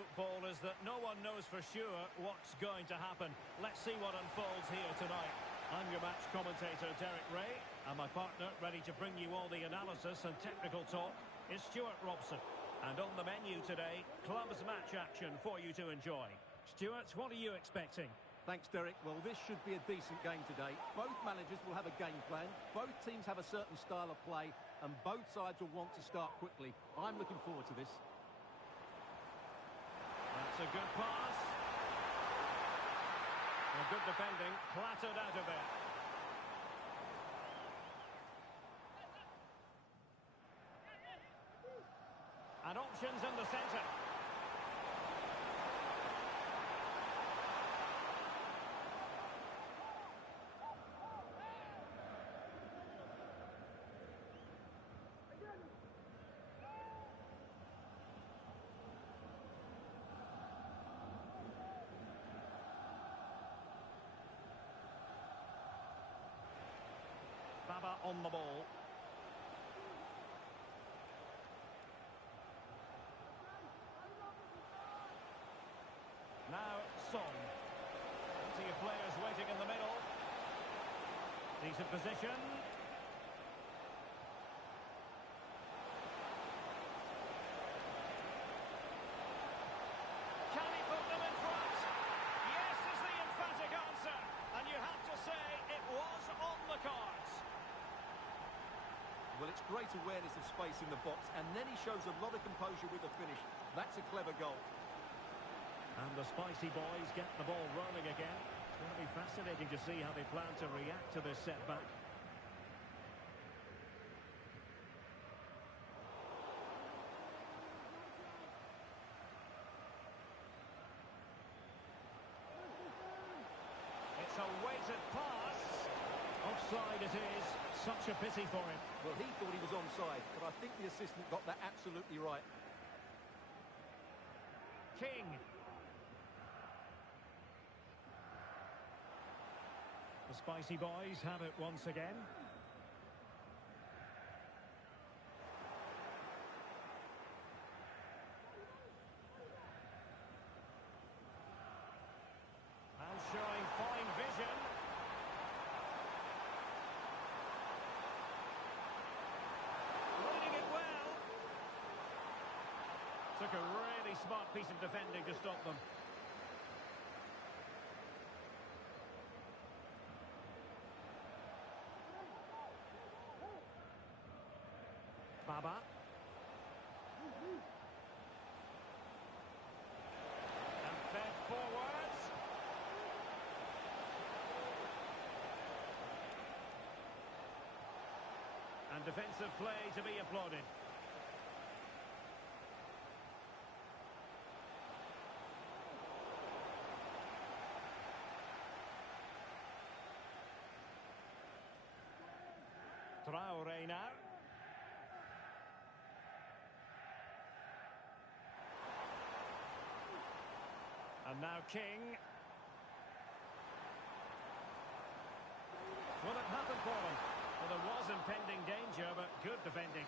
football is that no one knows for sure what's going to happen. Let's see what unfolds here tonight. I'm your match commentator, Derek Ray, and my partner, ready to bring you all the analysis and technical talk, is Stuart Robson. And on the menu today, clubs match action for you to enjoy. Stuart, what are you expecting? Thanks, Derek. Well, this should be a decent game today. Both managers will have a game plan. Both teams have a certain style of play, and both sides will want to start quickly. I'm looking forward to this. That's a good pass. Well, good defending, clattered out of there. And options in the centre. Baba on the ball. Now Son. Plenty of players waiting in the middle. Decent position. Can he put them in front? Yes is the emphatic answer. And you have to say it was on the cards. Well, it's great awareness of space in the box, and then he shows a lot of composure with the finish. That's a clever goal. And the spicy boys get the ball rolling again. It's going to be fascinating to see how they plan to react to this setback. It's a weighted pass. Offside it is. Such a pity for him. Well, he thought he was onside, but I think the assistant got that absolutely right. King. The spicy boys have it once again. And showing fine vision. Took a really smart piece of defending to stop them. Baba. And fed forwards. And defensive play to be applauded. Traore now. And now King. Will it happen for them? Well, there was impending danger, but good defending.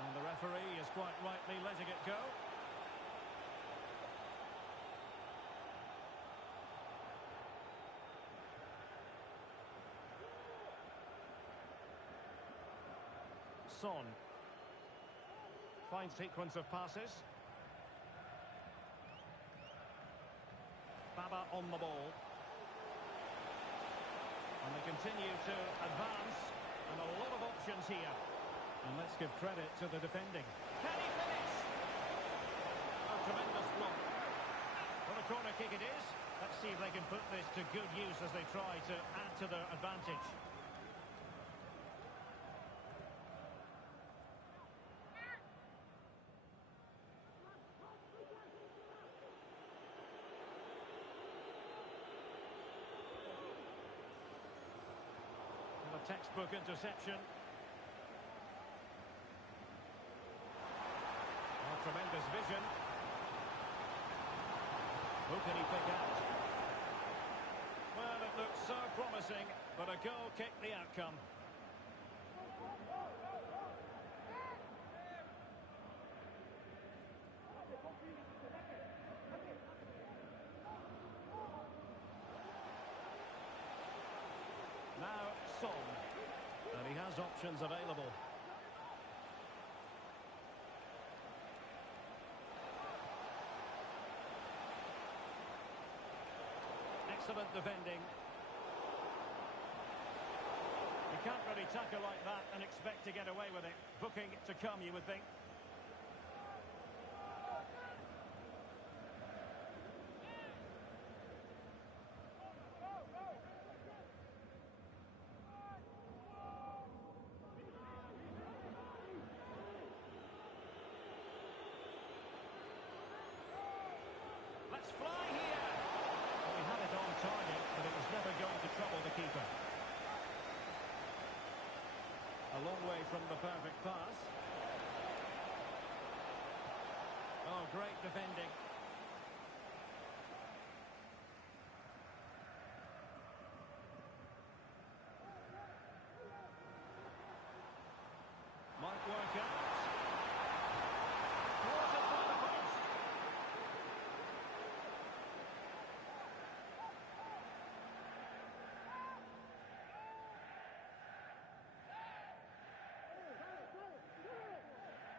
And the referee is quite rightly letting it go. Son. Fine sequence of passes. Baba on the ball. And they continue to advance. And a lot of options here. And let's give credit to the defending. Can he finish? A tremendous block. Well, a corner kick it is. Let's see if they can put this to good use as they try to add to their advantage. And a textbook interception. Tremendous vision. Who can he pick out? Well, it looked so promising, but a goal kicked the outcome. Now, Son. And he has options available. Excellent defending. You can't really tackle like that and expect to get away with it. Booking to come, you would think. Let's fly here. Well, he had it on target, but it was never going to trouble the keeper. A long way from the perfect pass. Oh, great defending. Might work out. Thwarted by the post.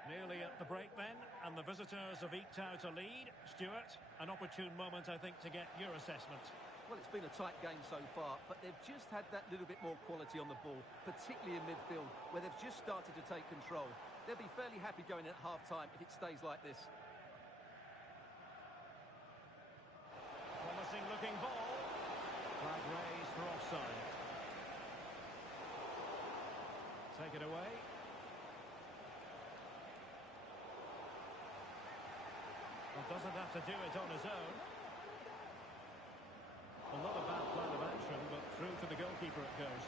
Nearly at the break then, and the visitors have eked out a lead. Stuart, an opportune moment, I think, to get your assessment. Well, it's been a tight game so far, but they've just had that little bit more quality on the ball, particularly in midfield, where they've just started to take control. They'll be fairly happy going at half-time if it stays like this. Promising looking ball. Flag raised for offside. Take it away. Well, doesn't have to do it on his own. Well, not a bad plan of action, but through to the goalkeeper it goes.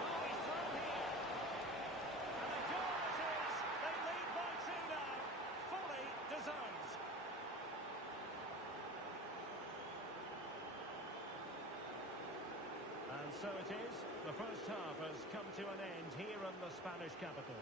Oh, he's through here. And a goal it is. They lead by 2 now. Fully deserved. And so it is. The first half has come to an end here in the Spanish capital.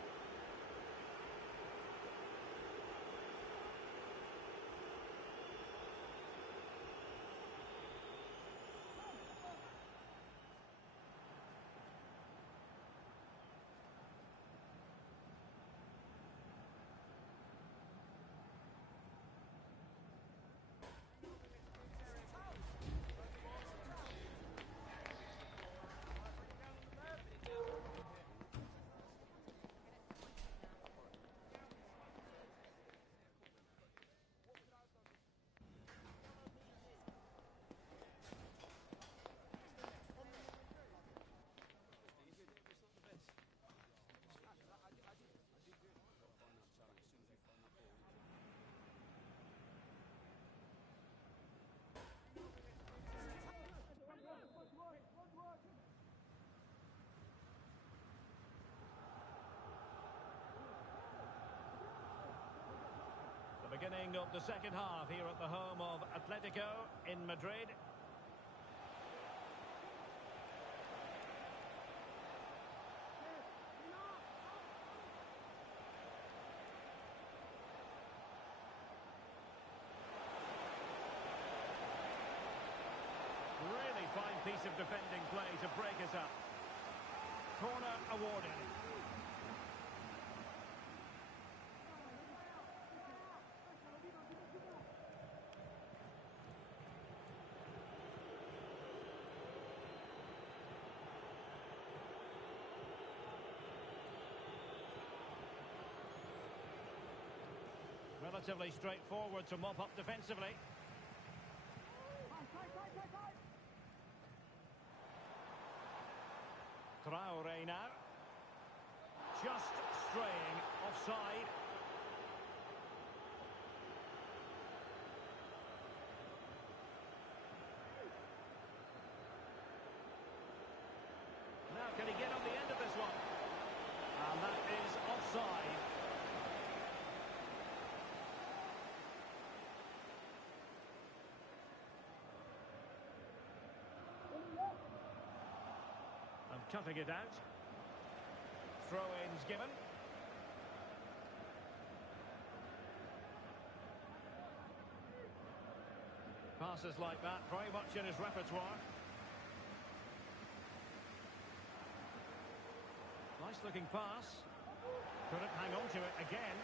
The beginning of the second half here at the home of Atletico in Madrid. Really fine piece of defending play to break us up. Corner awarded. Relatively straightforward to mop up defensively. Traore now. Just straying offside. Now can he get on the end of this one? And that is offside. offside. And cutting it out. Throw-ins given. Passes like that, very much in his repertoire. Nice looking pass. Couldn't hang on to it again.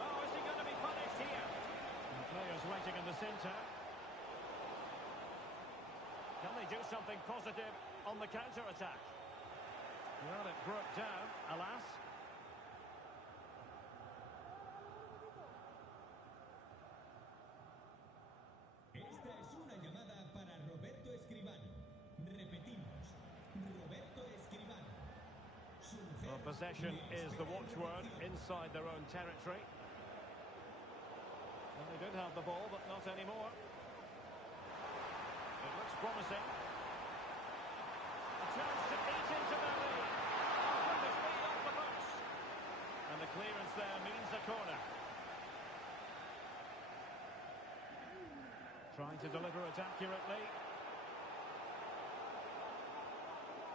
Oh, is he going to be punished here? And players waiting in the centre. Can they do something positive on the counter-attack? Well, it broke down, alas. Esta es una llamada para Roberto Escribano. Repetimos, Roberto Escribano. Well, possession is the watchword inside their own territory. Well, they did have the ball, but not anymore. It looks promising. A chance to eat into their lead. Oh, goodness me, off the post. And the clearance there means a corner. Trying to deliver it accurately.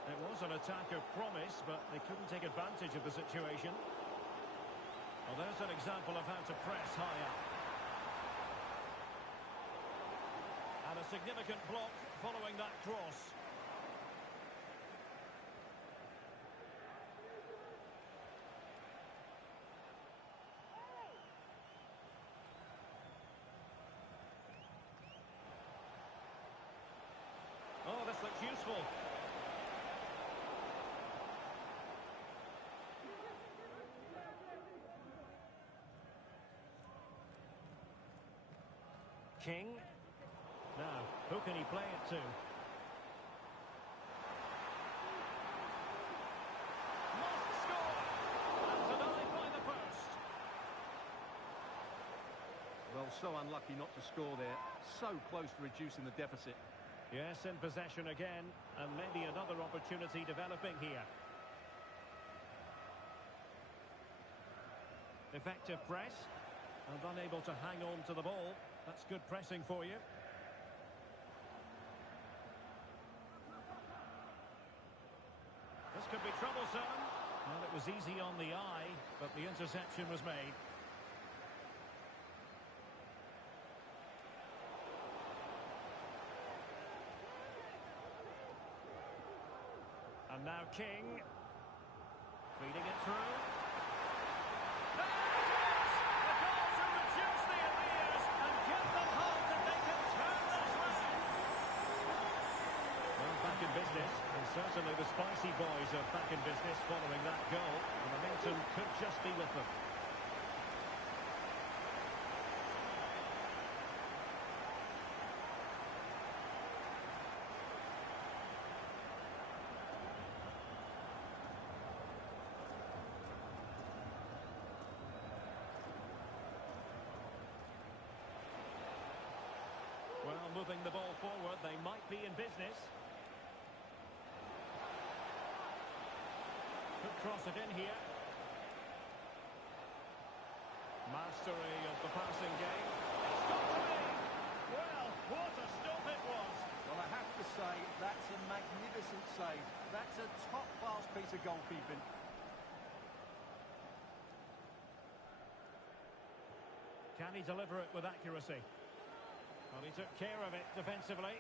It was an attack of promise, but they couldn't take advantage of the situation. Well, there's an example of how to press high up. And a significant block following that cross. Oh, this looks useful. King. Now, who can he play it to? Must score! And denied by the post. Well, so unlucky not to score there. So close to reducing the deficit. Yes, in possession again, and maybe another opportunity developing here. Effective press, and unable to hang on to the ball. That's good pressing for you. This could be troublesome. Well, it was easy on the eye, but the interception was made. And now King. Feeding it through. There it is! The goal to reduce the arrears and give them hope that they can turn this round. Well, back in business, and certainly the spicy boys are back in business following that goal. The momentum could just be with them. Well, moving the ball forward, they might be in business. Could cross it in here. Mastery of the passing game. It's got to be! Well, what a stop it was! Well, I have to say, that's a magnificent save. That's a top-class piece of goalkeeping. Can he deliver it with accuracy? Well, he took care of it defensively.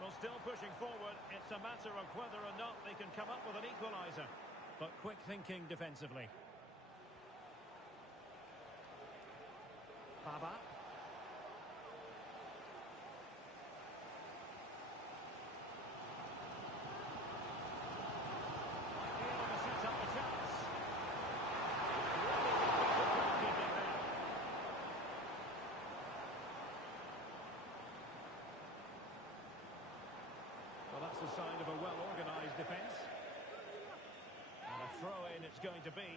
Well, still pushing forward. It's a matter of whether or not they can come up with an equaliser. But quick thinking defensively. Baba. Might be able to set up a chance. Really good goalkeeping there. That's a sign of a well-organised defence. And a throw-in it's going to be.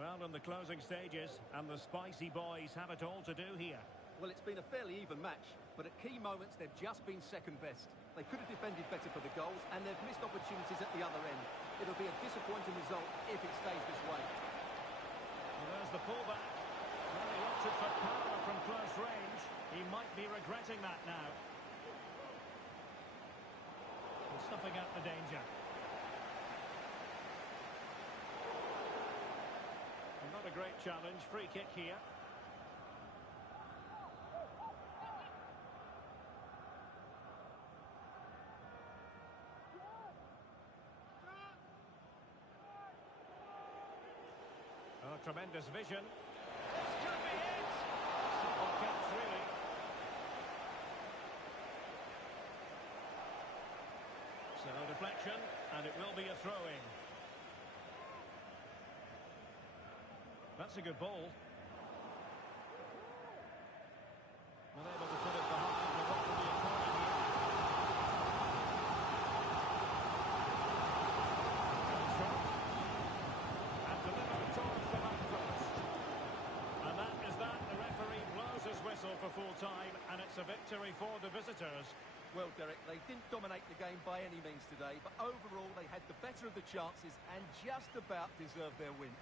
Well, in the closing stages, and the spicy boys have it all to do here. Well, it's been a fairly even match, but at key moments they've just been second best. They could have defended better for the goals, and they've missed opportunities at the other end. It'll be a disappointing result if it stays this way. Well, there's the pullback. Well, he opted for power from close range. He might be regretting that now. And snuffing out the danger. And not a great challenge. Free kick here. Oh, tremendous vision. This could be it! Simple catch, really. So, deflection, and it will be a throw-in. That's a good ball. Unable to put it behind, but what will be a corner here? And delivered towards the back post. And that is that. The referee blows his whistle for full time, and it's a victory for the visitors. Well, Derek, they didn't dominate the game by any means today, but overall they had the better of the chances and just about deserved their win.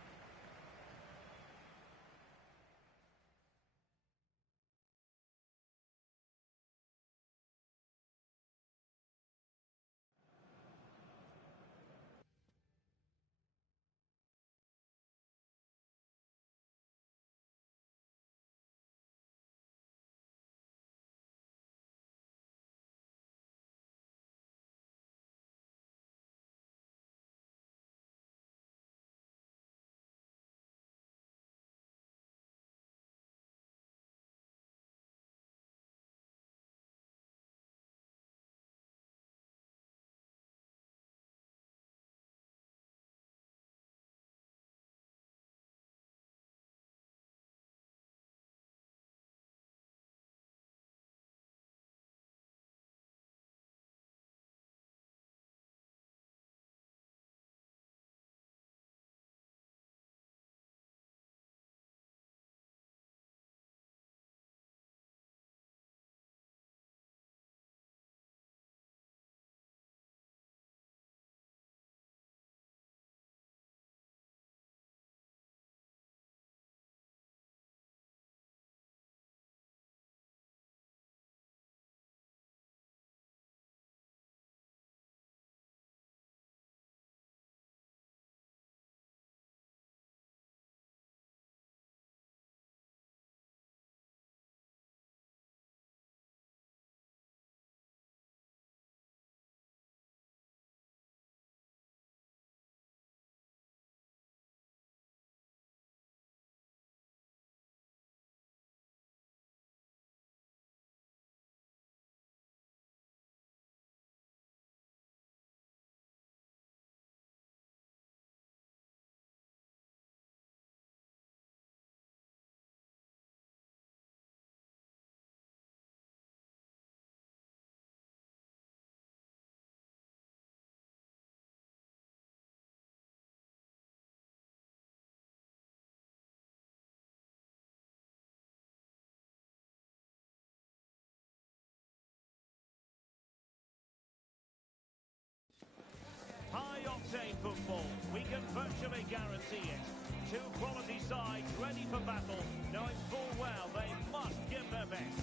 High-octane football, we can virtually guarantee it. Two quality sides ready for battle, knowing full well they must give their best.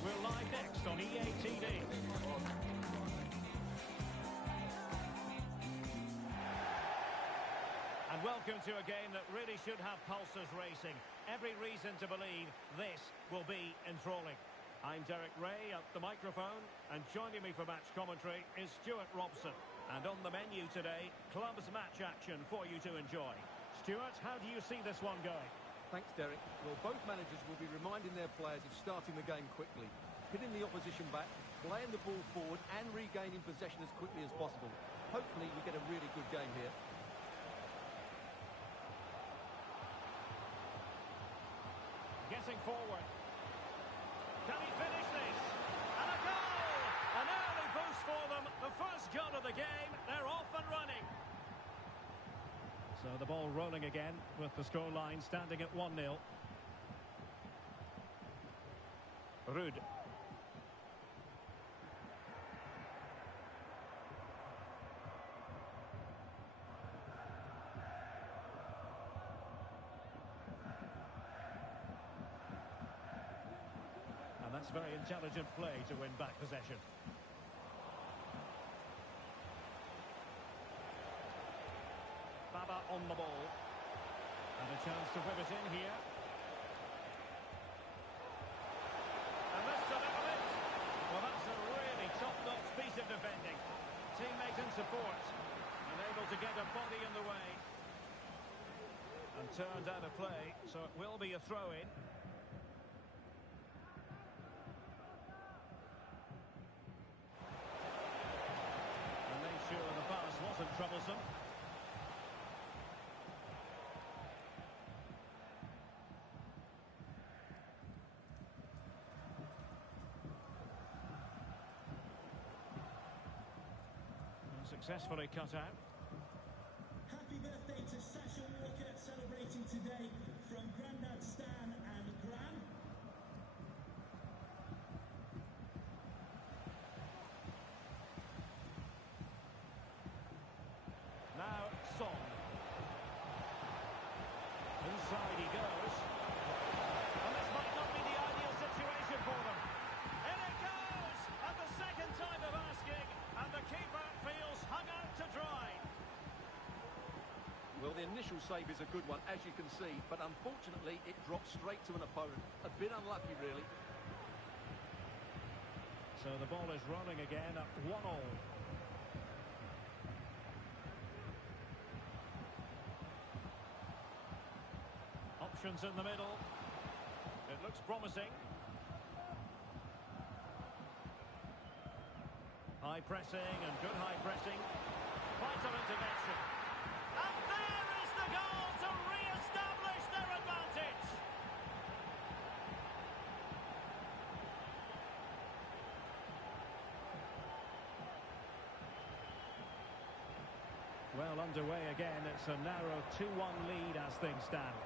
We're live next on EA TV. And welcome to a game that really should have pulses racing. Every reason to believe this will be enthralling. I'm Derek Ray at the microphone, and joining me for match commentary is Stuart Robson. And on the menu today, clubs match action for you to enjoy. Stuart, how do you see this one going? Thanks, Derek. Well, both managers will be reminding their players of starting the game quickly, hitting the opposition back, playing the ball forward and regaining possession as quickly as possible. Hopefully we get a really good game here. pressing forward. Can he finish this? And a goal! An early boost for them. The first goal of the game. They're off and running. So the ball rolling again with the scoreline standing at 1-0. Ruud. And that's very intelligent play to win back possession. Baba on the ball. And a chance to whip it in here. And this delivered it. Well, that's a really top-notch piece of defending. Teammate and support. Unable to get a body in the way. And turned out of play, so it will be a throw-in. And made sure the pass wasn't troublesome. Successfully cut out. Happy birthday to Sasha Walker, celebrating today from Grandad Stan and Gran. Now Son. Inside he goes. And this might not be the ideal situation for them. In it goes! And the second time of asking. And the keeper feels hung out to dry. Well, the initial save is a good one, as you can see, but unfortunately it drops straight to an opponent. A bit unlucky, really. So the ball is rolling again at 1-1. Options in the middle. It looks promising. High pressing and good high pressing. Vital intervention. And there is the goal to re-establish their advantage. Well, underway again. It's a narrow 2-1 lead as things stand.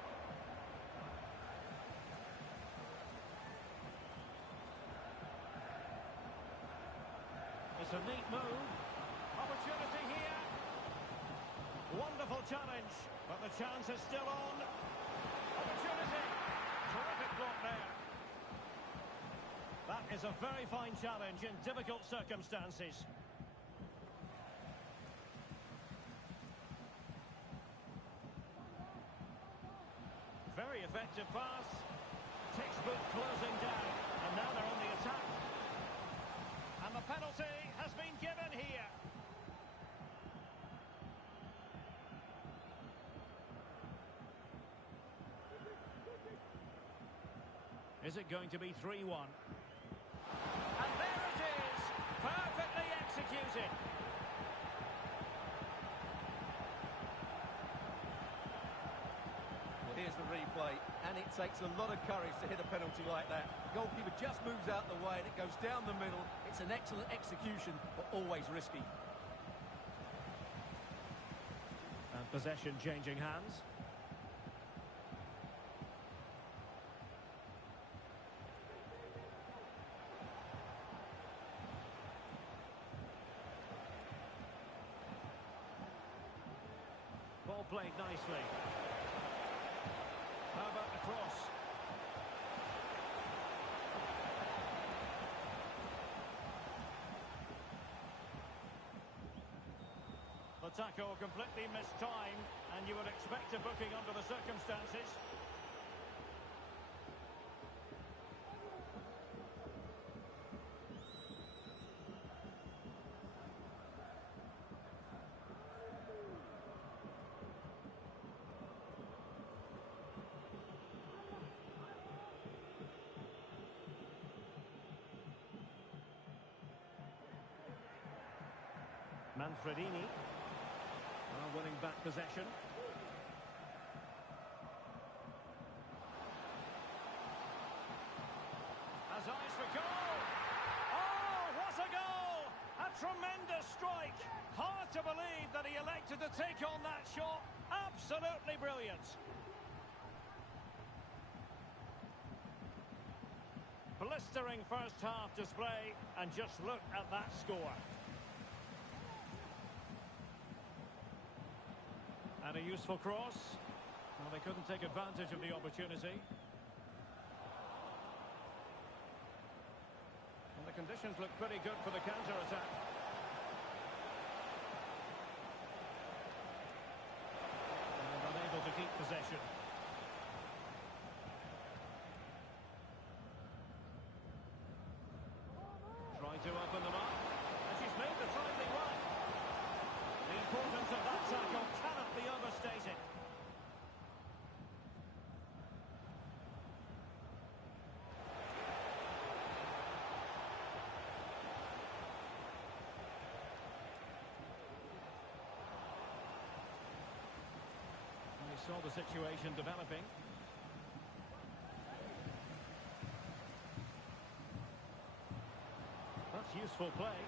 It's a neat move. Opportunity here. Wonderful challenge, but the chance is still on. Opportunity. Terrific block there. That is a very fine challenge in difficult circumstances. Very effective pass. Textbook closing down, and now they're on the attack. And the penalty has been given here. Is it going to be 3-1? And there it is! Perfectly executed. Well, here's the replay, and it takes a lot of courage to hit a penalty like that. Goalkeeper just moves out the way, and it goes down the middle. It's an excellent execution, but always risky. And possession changing hands. Ball played nicely. How about the cross? The tackle completely missed time, and you would expect a booking under the circumstances. Manfredini winning back possession. tremendous strike. Hard to believe that he elected to take on that shot. Absolutely brilliant. Blistering first half display, and just look at that score. And a useful cross. Well, they couldn't take advantage of the opportunity. And the conditions look pretty good for the counter-attack. And unable to keep possession. To open them up, and she's made the timely run. The importance of that tackle cannot be overstated. And we saw the situation developing. Useful play,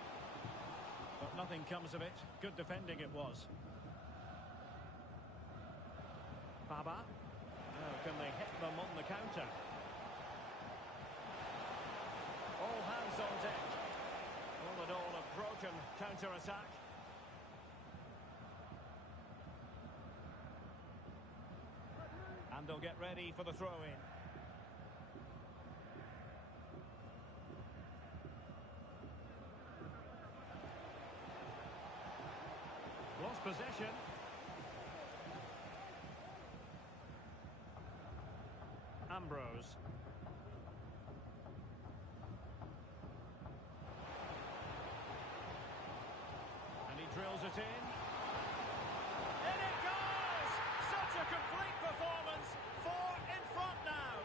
but nothing comes of it. Good defending it was. Baba. Now can they hit them on the counter? All hands on deck. All in all, a broken counter-attack. And they'll get ready for the throw-in. Lost possession. Ambrose. And he drills it in. In it goes! Such a complete performance. 4 in front now.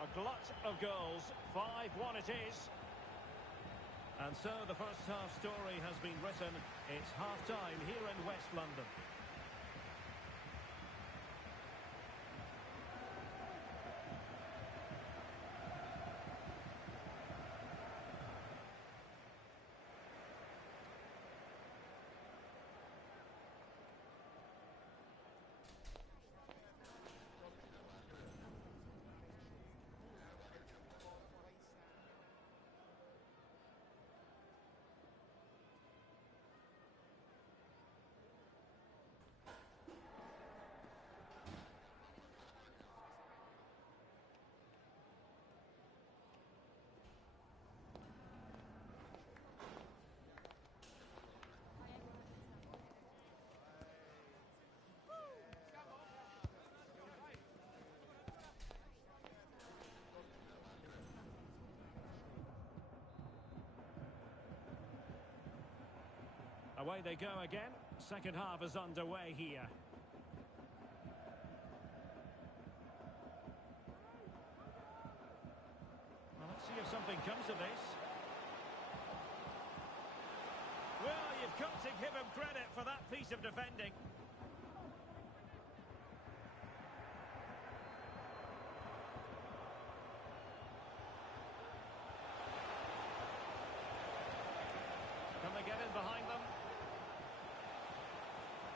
A glut of goals. 5-1 it is. And so the first half story has been written. It's half-time here in West London. Away they go again. Second half is underway here. Well, let's see if something comes of this. Well, you've got to give him credit for that piece of defending. Can they get in behind them?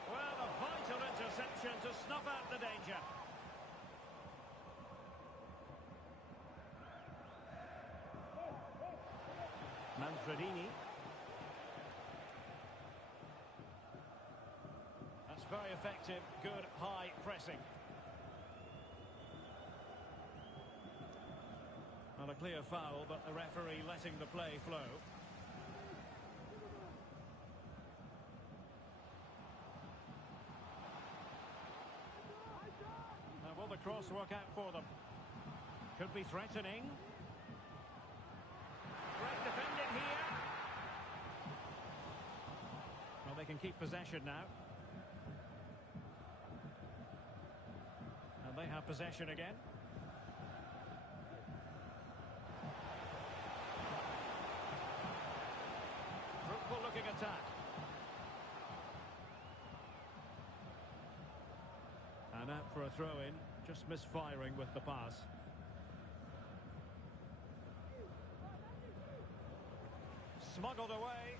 Well, a vital interception to snuff out the danger. Manfredini. That's very effective. Good high pressing. Not a clear foul, but the referee letting the play flow. Will the cross work out for them? Could be threatening. Great defending here. Well, they can keep possession now. And they have possession again. Fruitful looking attack. And out for a throw-in, just misfiring with the pass. Smuggled away.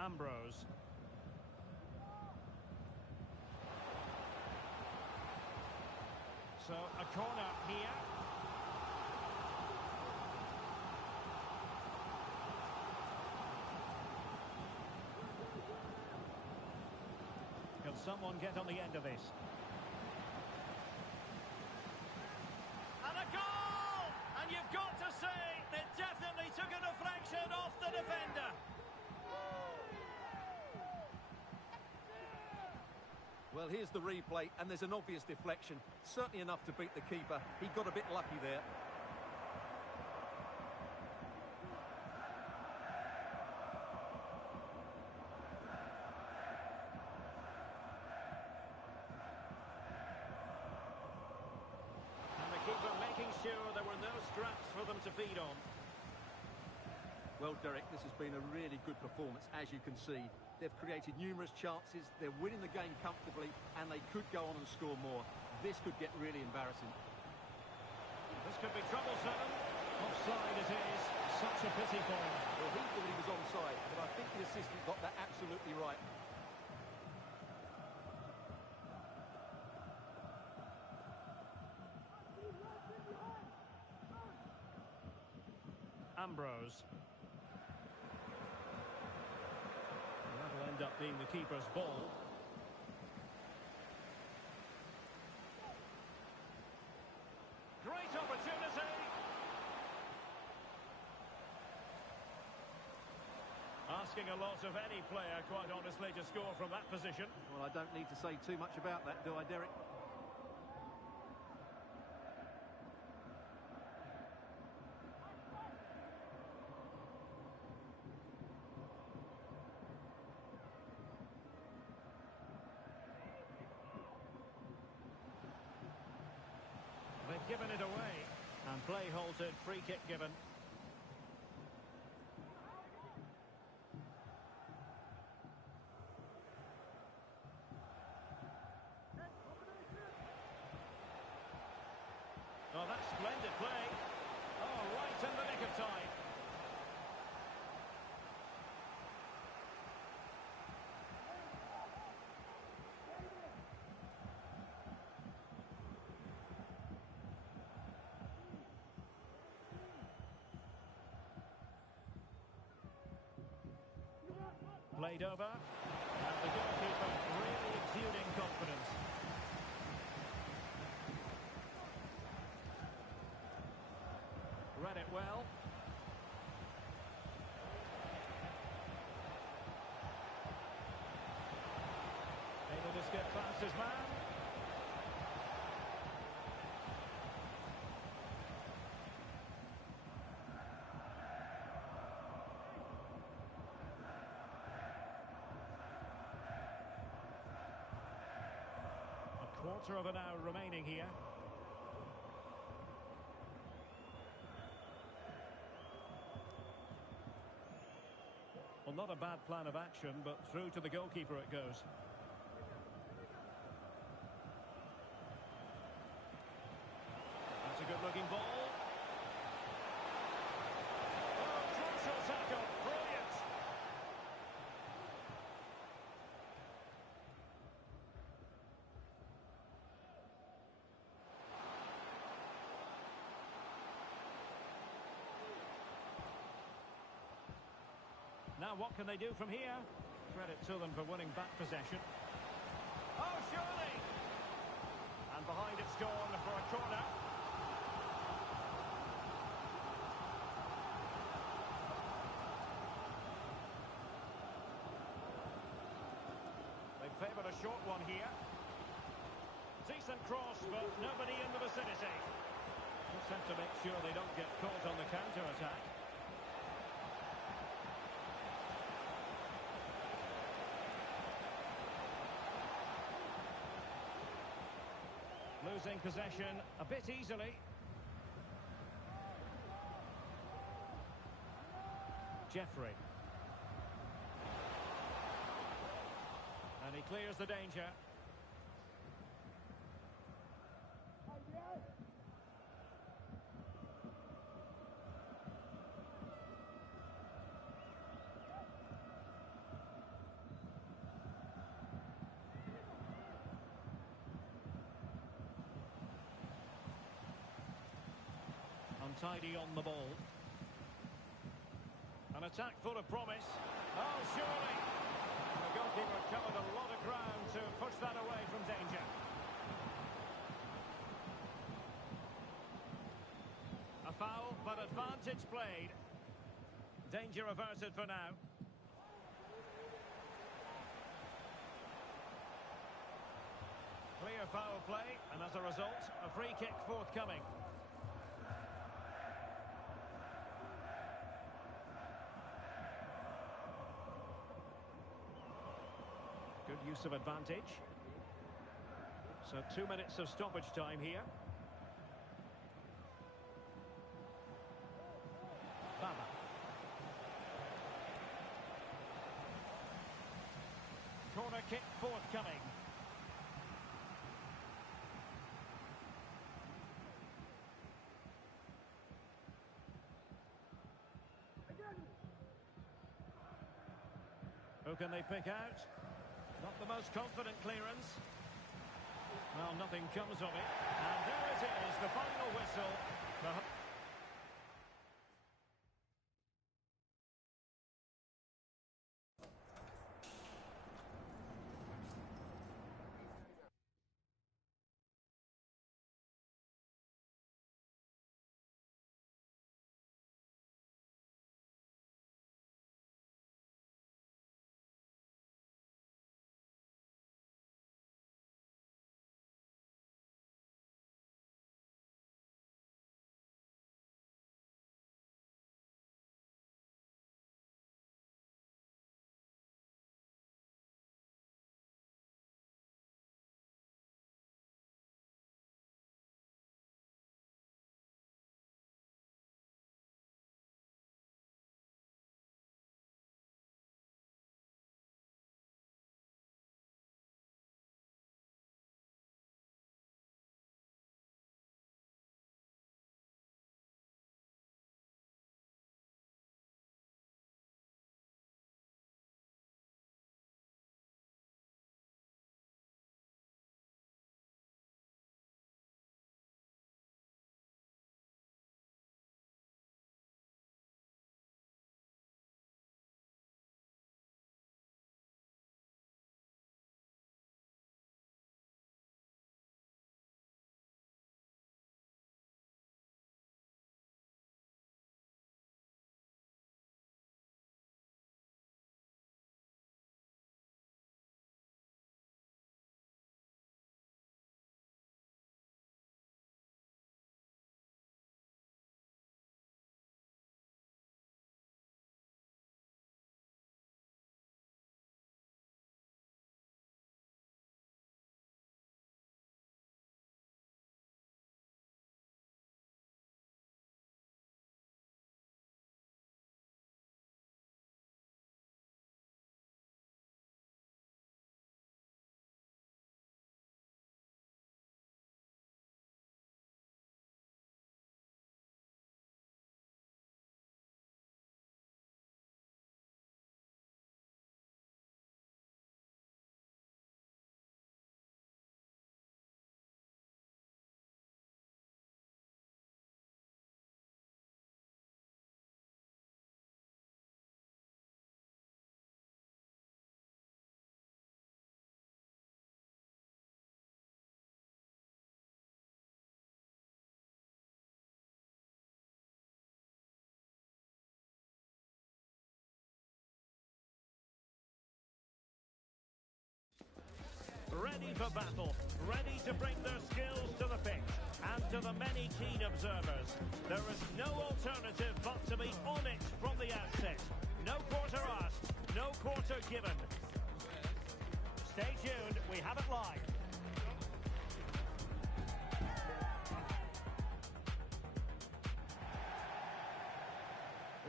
Ambrose. So, a corner here. Can someone get on the end of this? And a goal! And you've got to say, it definitely took a deflection off the defender. Well, here's the replay, and there's an obvious deflection. Certainly enough to beat the keeper. He got a bit lucky there. And the keeper making sure there were no scraps for them to feed on. Well, Derek, this has been a really good performance, as you can see. They've created numerous chances, they're winning the game comfortably, and they could go on and score more. This could get really embarrassing. This could be troublesome. Offside it is. Such a pity for him. Well, he thought he was onside, but I think the assistant got that absolutely right. Ambrose. That'll end up being the keeper's ball. Great opportunity. Asking a lot of any player, quite honestly, to score from that position. Well, I don't need to say too much about that, do I, Derek? They've given it away. And play halted, free kick given. Oh, that's splendid play. Oh, right in the nick of time. Played over, and the goalkeeper really exuding confidence. Read it well. Able to skip past his man. Quarter of an hour remaining here. Well, not a bad plan of action, but through to the goalkeeper it goes. That's a good-looking ball. Oh, crucial tackle. Brilliant. Now what can they do from here? Credit to them for winning back possession. Oh, surely! And behind it's gone for a corner. They favoured a short one here. Decent cross, but nobody in the vicinity. Just have to make sure they don't get caught on the counter-attack. Losing possession a bit easily. Jeffrey. And he clears the danger. tidy on the ball. An attack full of promise. Oh, surely! The goalkeeper covered a lot of ground to push that away from danger. A foul, but advantage played. Danger averted for now. Clear foul play, and as a result, a free kick forthcoming. Good use of advantage. So 2 minutes of stoppage time here. Baba. Corner kick forthcoming. Who can they pick out? Not the most confident clearance. Well, nothing comes of it. And there it is, the final whistle. Ready for battle, ready to bring their skills to the pitch. And to the many keen observers, there is no alternative but to be on it from the outset. No quarter asked, no quarter given. Stay tuned, we have it live.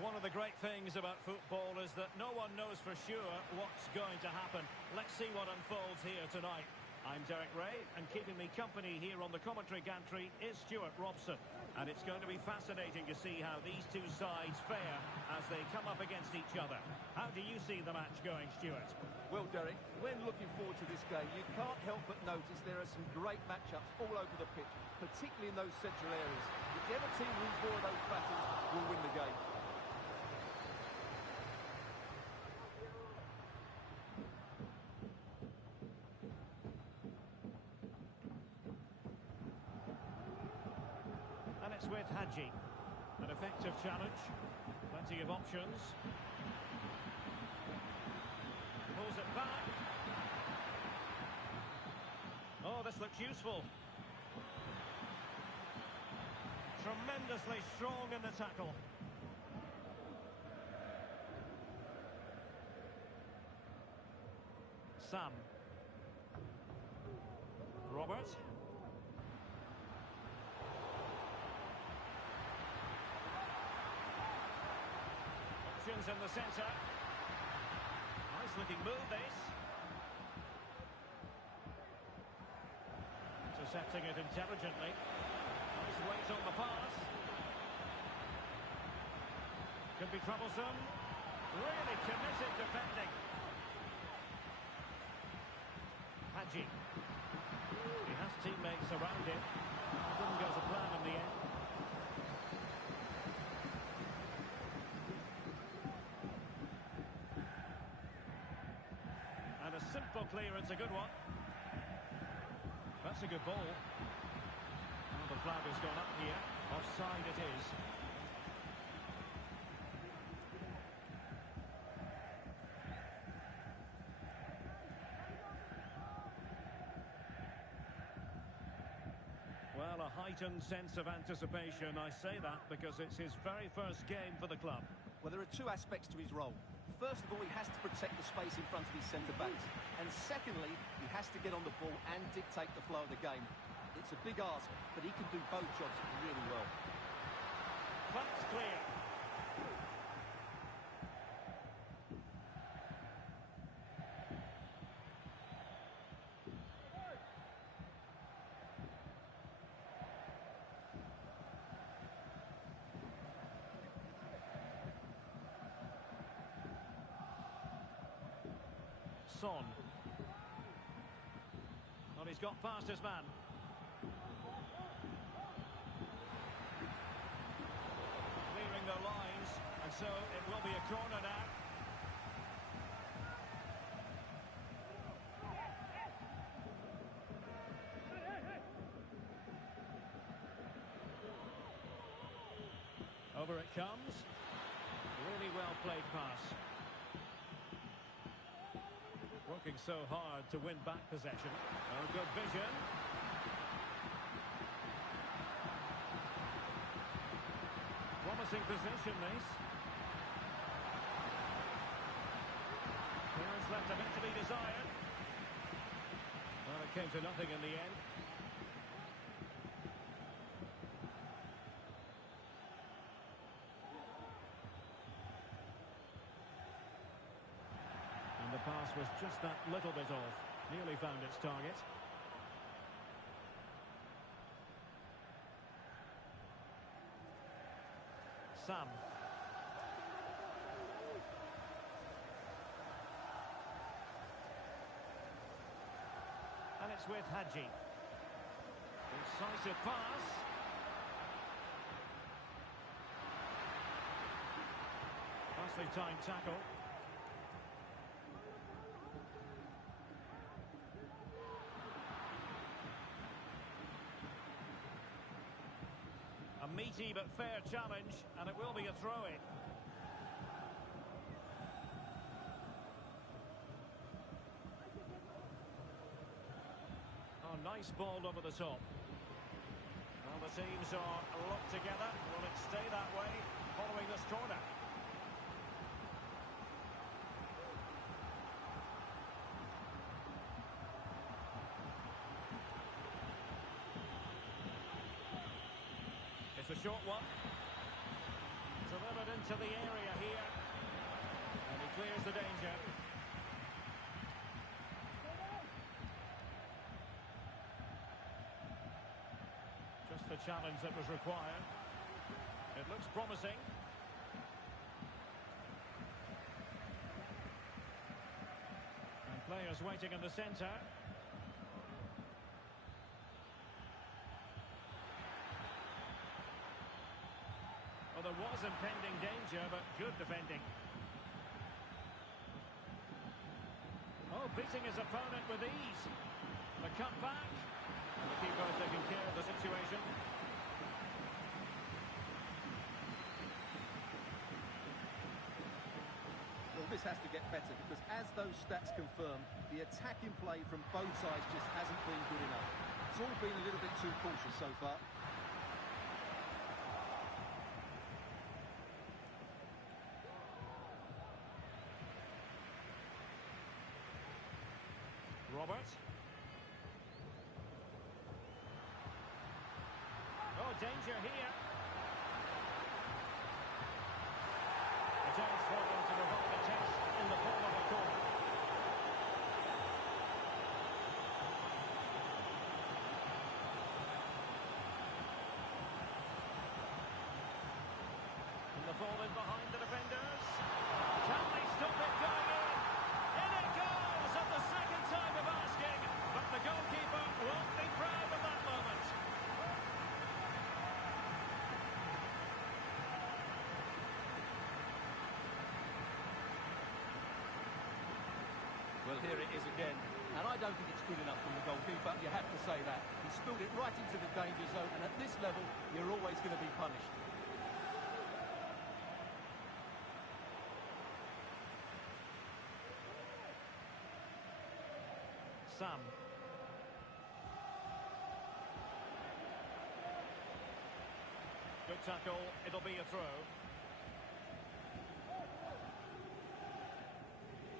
One of the great things about football is that no one knows for sure what's going to happen. Let's see what unfolds here tonight. I'm Derek Ray, and keeping me company here on the commentary gantry is Stuart Robson. And it's going to be fascinating to see how these two sides fare as they come up against each other. How do you see the match going, Stuart? Well, Derek, when looking forward to this game, you can't help but notice there are some great matchups all over the pitch, particularly in those central areas. Whichever team wins more of those battles will win the game. And it's with Hadji. An effective challenge. Plenty of options. Pulls it back. Oh, this looks useful. Tremendously strong in the tackle. Sam. Robert. Options in the centre. Nice looking move, this. Intercepting it intelligently. Nice weight on the pass. Could be troublesome. Really committed defending. Hadji. He has teammates around him. It didn't go to plan in the end. And a simple clearance, a good one. That's a good ball. Well, the flag has gone up here. Offside it is. Well, a heightened sense of anticipation. I say that because it's his very first game for the club. Well, there are two aspects to his role. First of all, he has to protect the space in front of his centre-backs. And secondly, he has to get on the ball and dictate the flow of the game. It's a big ask, but he can do both jobs really well. That's clear. Son. Well, he's got past his man. Clearing the lines, and so it will be a corner now. Over it comes. Really well played pass. Working so hard to win back possession. Oh, good vision. Promising position, this. Clearance left a bit to be desired. Well, it came to nothing in the end. And the pass was just that little bit off. Nearly found its target. Sam. And it's with Hadji. Incisive pass. Nicely timed tackle. A meaty but fair challenge, and it will be a throw-in. Oh, nice ball over the top. Well, the teams are locked together. Will it stay that way following this corner? It's a short one. Delivered into the area here. And he clears the danger. Just the challenge that was required. It looks promising. And players waiting in the centre. danger, but good defending. Oh, beating his opponent with ease. The cutback. And the keeper taking care of the situation. Well, this has to get better because as those stats confirm, the attacking play from both sides just hasn't been good enough. It's all been a little bit too cautious so far. Robert. Oh, danger here. A chance for them to provide a test in the form of a corner. And the ball in behind the defenders. Can they stop it going in? In it goes at the second time of asking, but the goalkeeper won't be proud of that moment. Well, here it is again, and I don't think it's good enough from the goalkeeper, you have to say that. He spilled it right into the danger zone, and at this level, you're always going to be punished. Sam. Good tackle, it'll be a throw.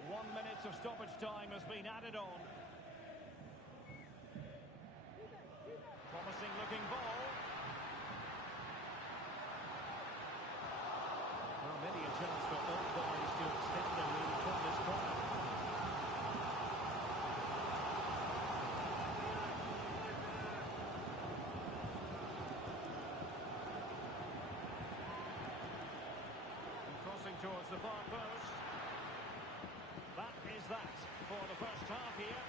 1 minute of stoppage time has been added on. Promising looking ball. Well, maybe a chance for both boys to extend their lead from this corner. And crossing towards the far post. That is that for the first half here.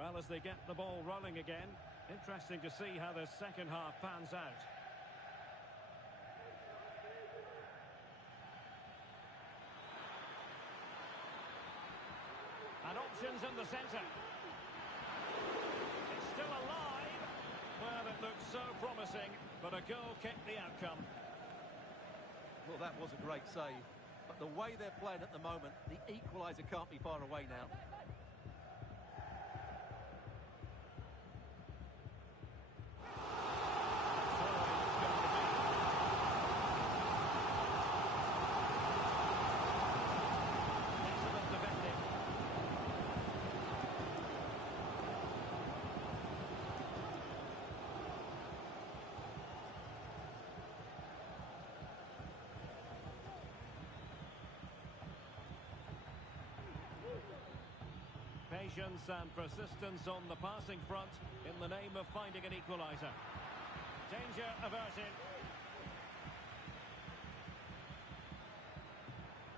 Well, as they get the ball rolling again, interesting to see how the second half pans out. And options in the centre. It's still alive. Well, it looks so promising, but a goal kicked the outcome. Well, that was a great save. But the way they're playing at the moment, the equaliser can't be far away now. Patience and persistence on the passing front in the name of finding an equaliser. Danger averted.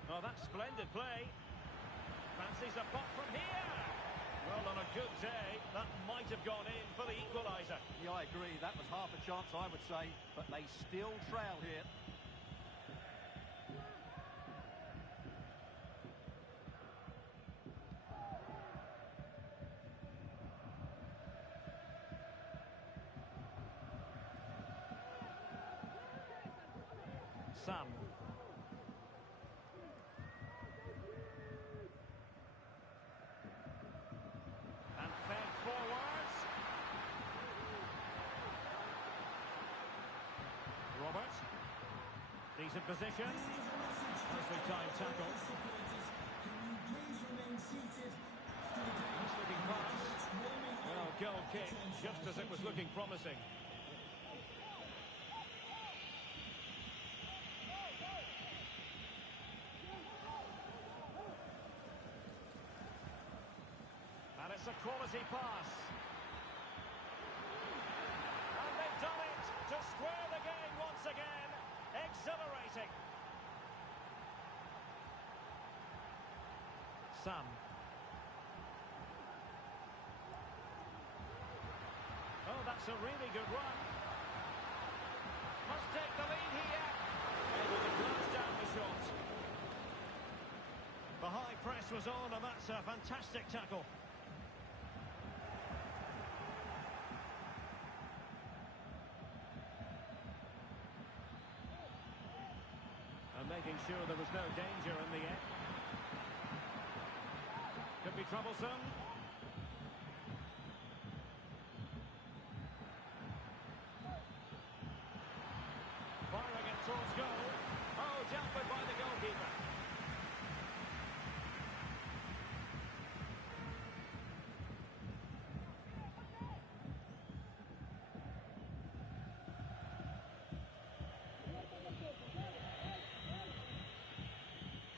Oh, that's splendid play. Fancies a pop from here. Well, on a good day, that might have gone in for the equaliser. Yeah, I agree. That was half a chance, I would say. But they still trail here. Sam. Decent position. This is a message to Nicely timed tackle. all supporters. Can you please remain seated after the game? Nice looking pass. It's warming Well, up goal at the kick, turn just side. as it was Thank you. looking promising. And it's a quality pass. And they've done it to square the game once again. Exhilarating. Sam. Oh, that's a really good run. Must take the lead here. Able to close down the shot. The high press was on, and that's a fantastic tackle. And making sure there was no danger in the end. Could be troublesome. Firing it towards goal. Oh, dealt with by the goalkeeper.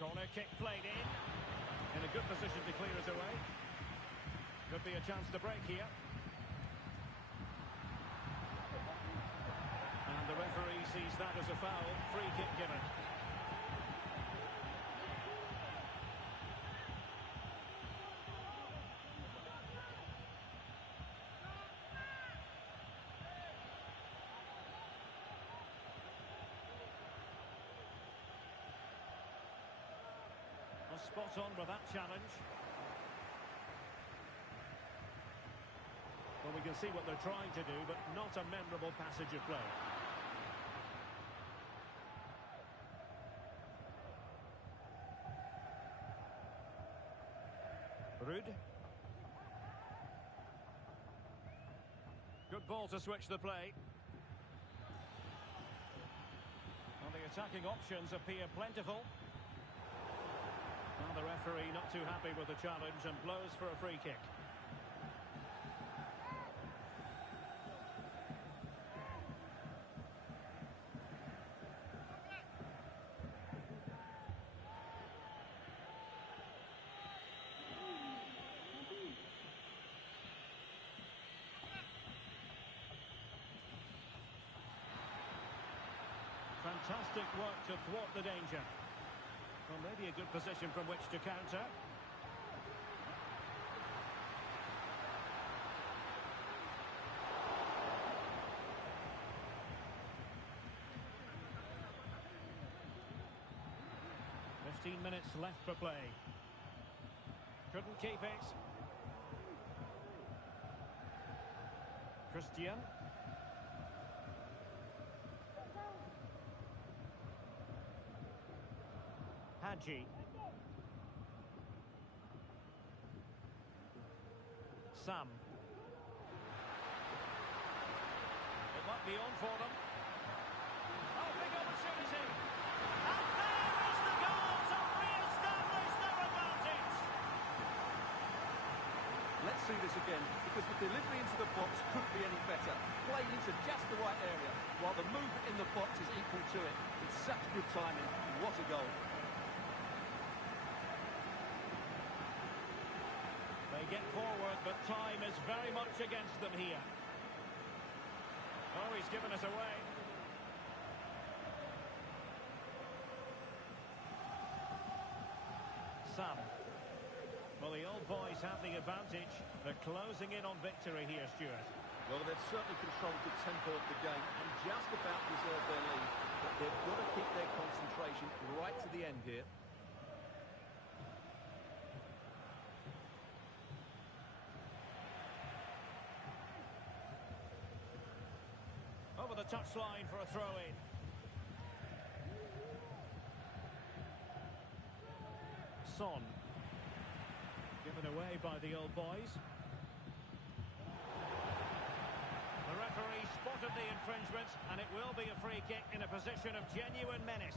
Corner kick played in a good position to clear it away. Could be a chance to break here. And the referee sees that as a foul. Free kick given. Well, spot on with that challenge. Well, we can see what they're trying to do, but not a memorable passage of play. Rude. Good ball to switch the play. Well, the attacking options appear plentiful. Now the referee not too happy with the challenge and blows for a free kick. Fantastic work to thwart the danger. Well, maybe a good position from which to counter. Minutes left for play. Couldn't keep it. Christian. Hadji. Sam. It might be on for them. Oh, big opportunity. And there is the goal to re-establish their advantage. Let's see this again, because the delivery into the box couldn't be any better. Played into just the right area, while the movement in the box is equal to it. It's such good timing. What a goal. They get forward, but time is very much against them here. Oh, he's given us away. Sam. Well, the old boys have the advantage. They're closing in on victory here, Stuart. Well, they've certainly controlled the tempo of the game and just about deserved their lead. But they've got to keep their concentration right to the end here. Over the touchline for a throw-in. Son. Given away by the old boys. The referee spotted the infringement, and it will be a free kick in a position of genuine menace.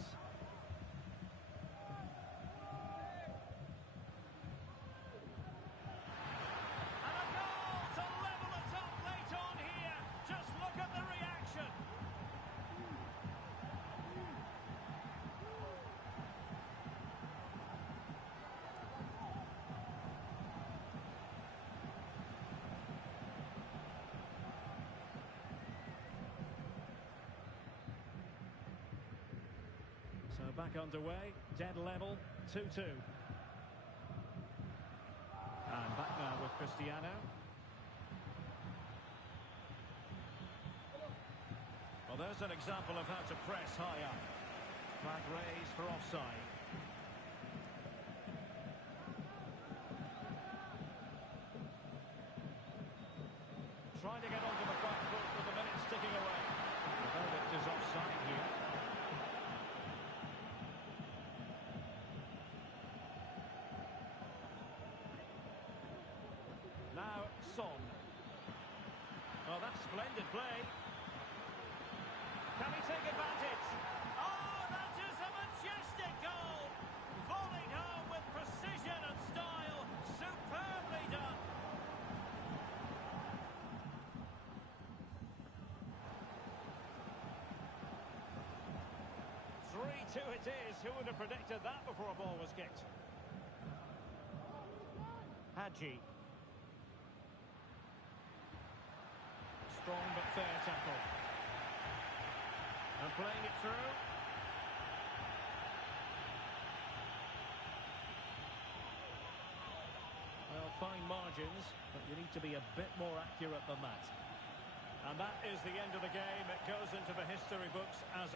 And a goal to level it up late on here. Just look at the reaction. So back underway, dead level, 2-2. And back now with Cristiano. Well, there's an example of how to press high up. Flag raised for offside. Trying to get onto the back foot with the minutes ticking away. The verdict is offside here. Now, Son. Oh, that's splendid play. Can he take advantage? Oh, that is a majestic goal! Volleyed home with precision and style. Superbly done. Three-two it is. Who would have predicted that before a ball was kicked? Hadji. Strong but fair tackle. And playing it through. Well, fine margins, but you need to be a bit more accurate than that. And that is the end of the game. It goes into the history books as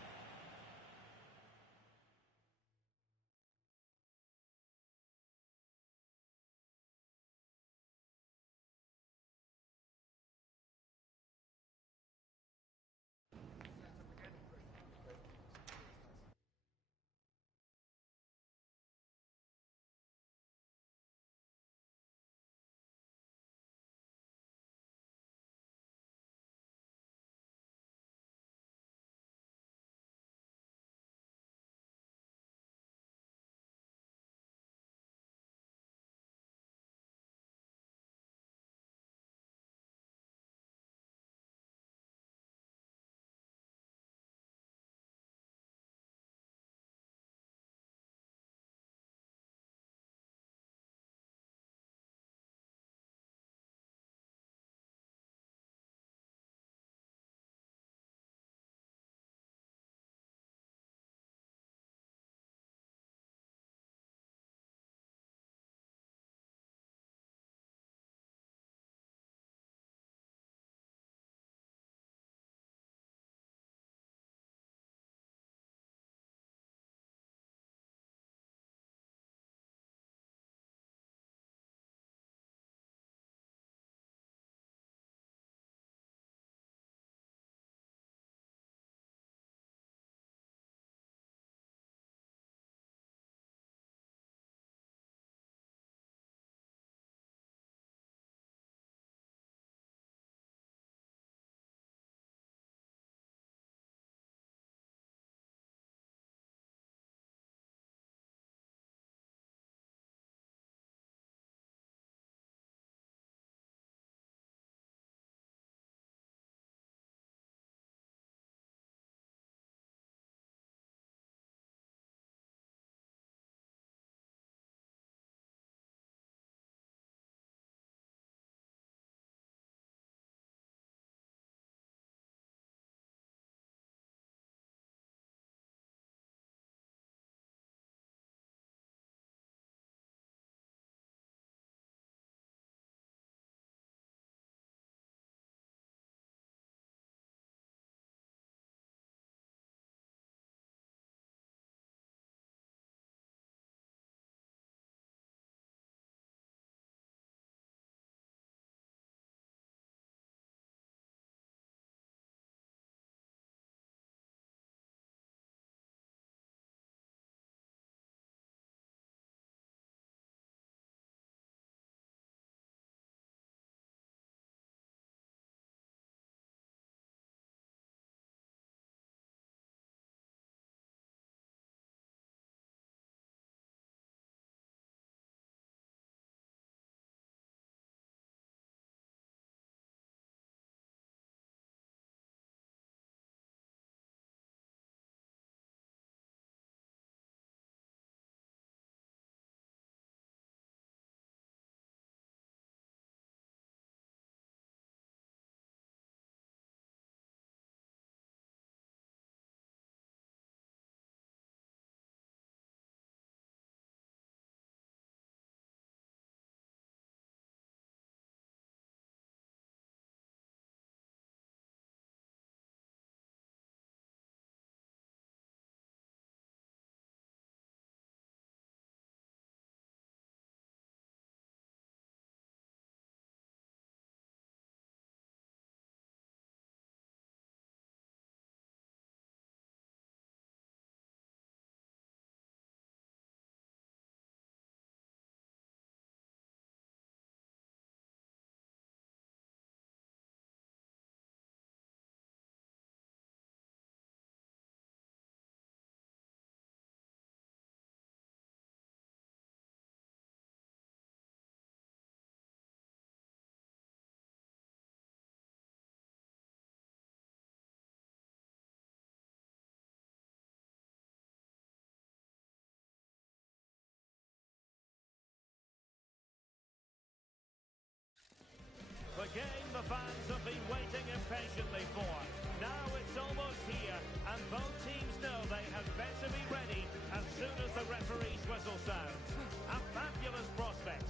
fans have been waiting impatiently for. Now it's almost here, and both teams know they had better be ready as soon as the referee's whistle sounds. A fabulous prospect.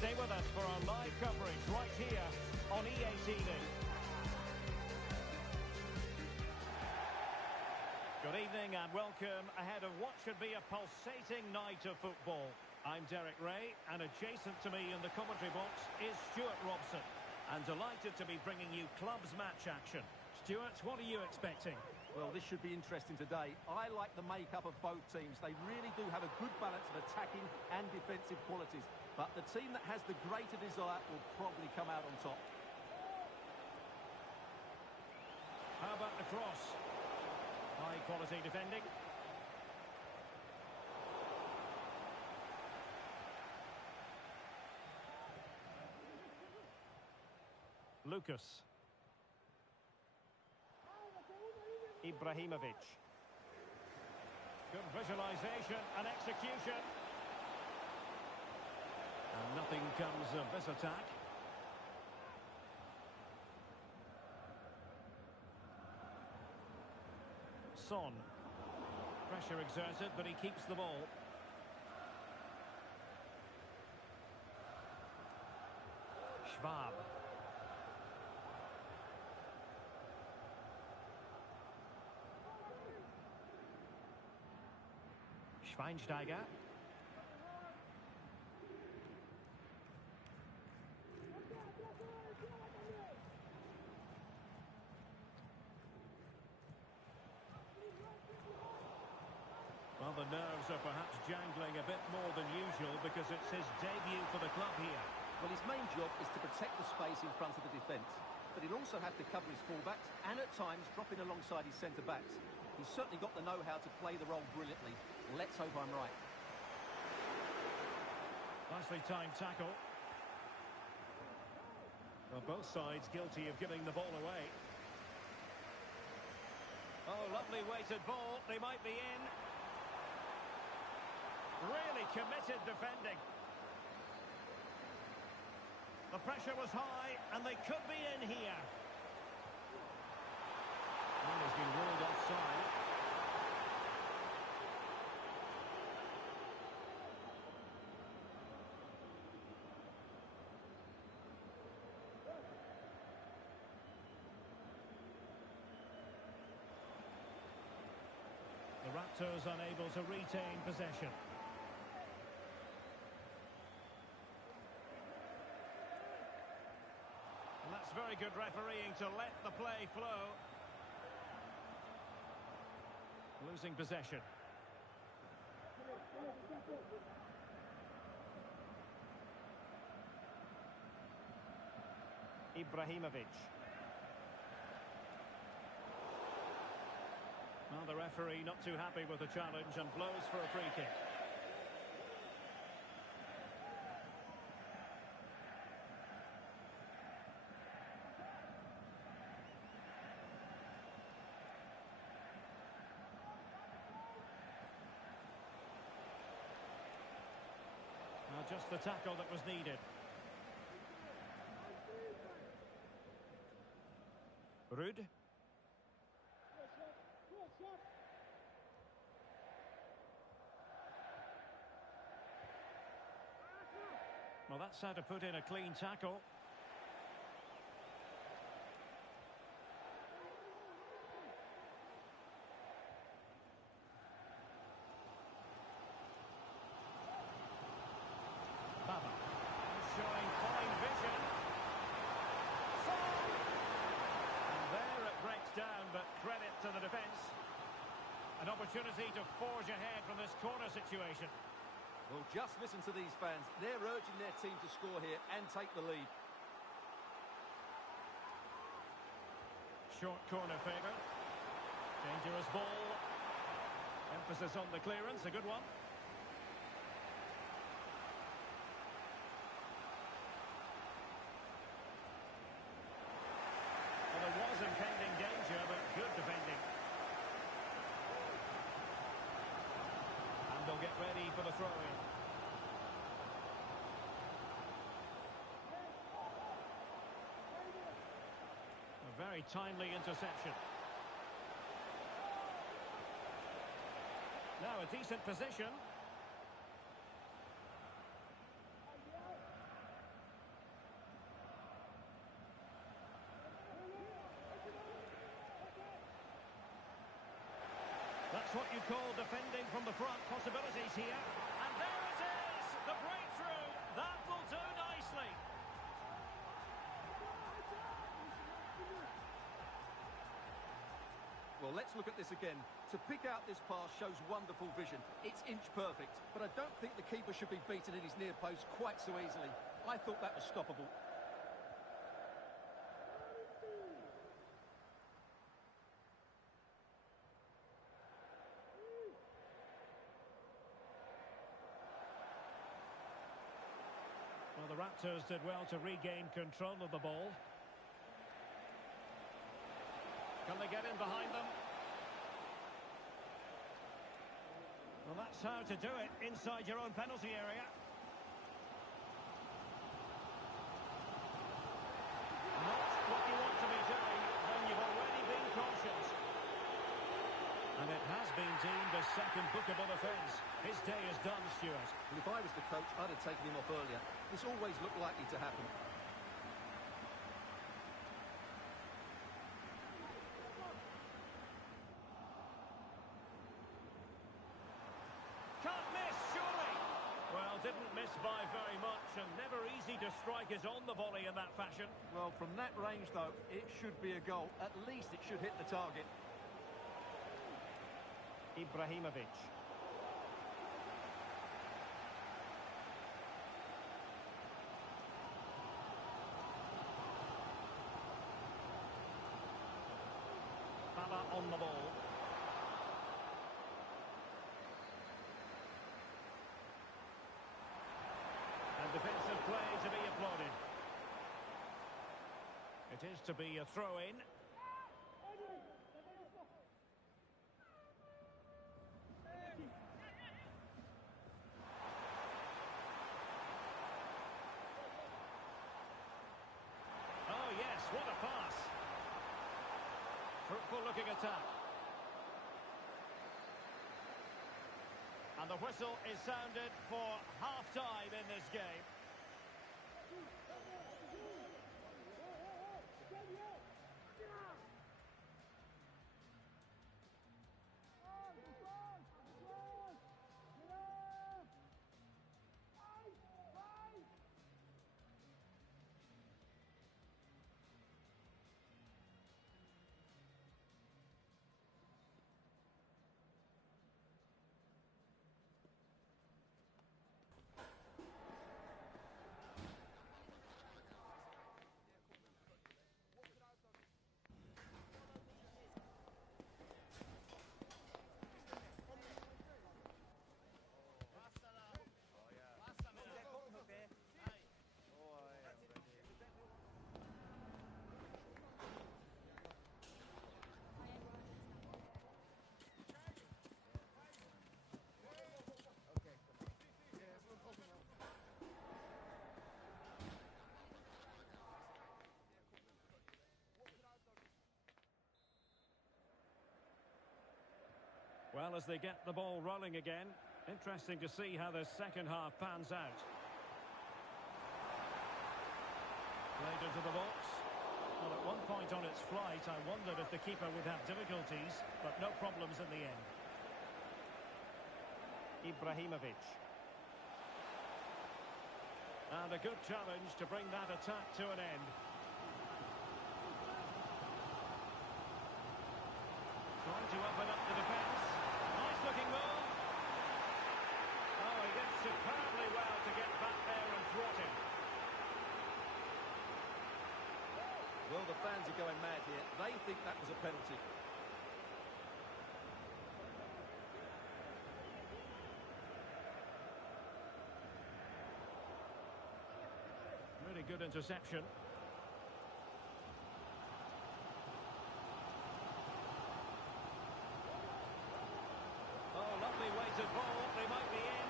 Stay with us for our live coverage right here on EA TV. Good evening and welcome ahead of what should be a pulsating night of football. I'm Derek Ray, and adjacent to me in the commentary box is Stuart Robson. And delighted to be bringing you clubs match action. Stuart, what are you expecting? Well, this should be interesting today. I like the makeup of both teams. They really do have a good balance of attacking and defensive qualities. But the team that has the greater desire will probably come out on top. How about the cross? High quality defending. Lucas. Ibrahimovic. Good visualization and execution. And nothing comes of this attack. Son. Pressure exerted, but he keeps the ball. Schwab. Schweinsteiger. Well, the nerves are perhaps jangling a bit more than usual because it's his debut for the club here. Well, his main job is to protect the space in front of the defence. But he'll also have to cover his fullbacks and at times drop in alongside his centre-backs. He's certainly got the know-how to play the role brilliantly. Let's hope I'm right. Nicely timed tackle. Well, both sides guilty of giving the ball away. Oh, lovely weighted ball. They might be in. Really committed defending. The pressure was high, and they could be in here. Well, he's been ruled offside. The Raptors unable to retain possession. And that's very good refereeing to let the play flow. Losing possession. Ibrahimovic. Well, the referee not too happy with the challenge and blows for a free kick. Now just the tackle that was needed. Ruud. Well, that's how to put in a clean tackle. Baba. Showing fine vision. And there it breaks down, but credit to the defence. An opportunity to forge ahead from this corner situation. Well, just listen to these fans. They're urging their team to score here and take the lead. Short corner favour. Dangerous ball. Emphasis on the clearance, a good one. Well, there was impending danger, but good defending. And they'll get ready for the throw-in. very timely interception. Now a decent position. That's what you call defending from the front. Possibilities here. And there it is! The breakthrough! That will do nicely. Well, let's look at this again. To pick out this pass shows wonderful vision. It's inch perfect, but I don't think the keeper should be beaten at his near post quite so easily. I thought that was stoppable. Well, the Raptors did well to regain control of the ball. Can they get in behind them? Well, that's how to do it inside your own penalty area. Not what you want to be doing when you've already been cautioned. And it has been deemed a second bookable offence. His day is done, Stuart. Well, if I was the coach, I'd have taken him off earlier. This always looked likely to happen. Can't miss, surely. Well, didn't miss by very much, and never easy to strike is on the volley in that fashion. Well, from that range, though, it should be a goal. At least it should hit the target. Ibrahimovic. Baba on the ball. And defensive play to be applauded. It is to be a throw-in. Oh yes, what a pass. Fruitful looking attack. And the whistle is sounded for half-time in this game. Well, as they get the ball rolling again, interesting to see how the second half pans out. Played into the box. Well, at one point on its flight, I wondered if the keeper would have difficulties, but no problems in the end. Ibrahimovic. And a good challenge to bring that attack to an end. Trying to open up the defence. Nice looking move. Oh, he did superbly well to get back there and thwart him. Well, the fans are going mad here. They think that was a penalty. Really good interception. Oh, lovely weighted ball. They might be in.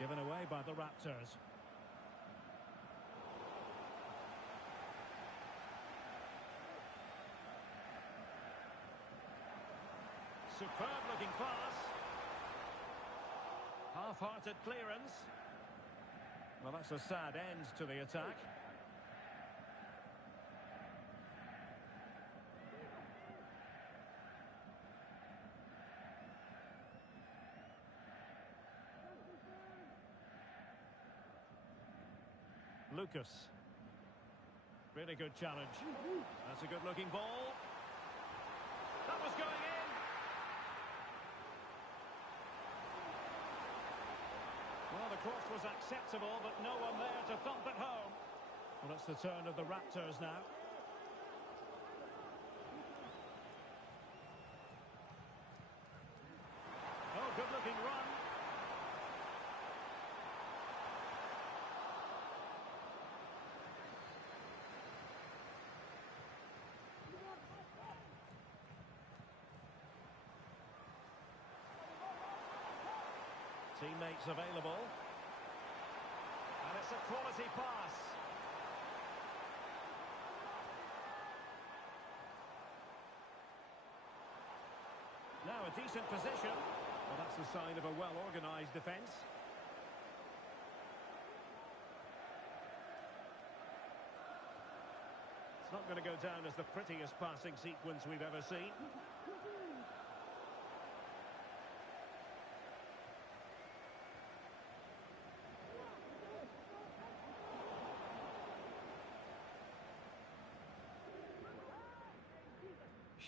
Given away by the Raptors. Superb-looking pass. Half-hearted clearance. Well, that's a sad end to the attack. Lucas. Really good challenge. That's a good-looking ball. That was going in. Well, the cross was acceptable, but no one there to thump it home. Well, it's the turn of the Raptors now. Oh, good-looking run. Teammates available. And it's a quality pass. Now a decent position. Well, that's the sign of a well-organised defence. It's not going to go down as the prettiest passing sequence we've ever seen.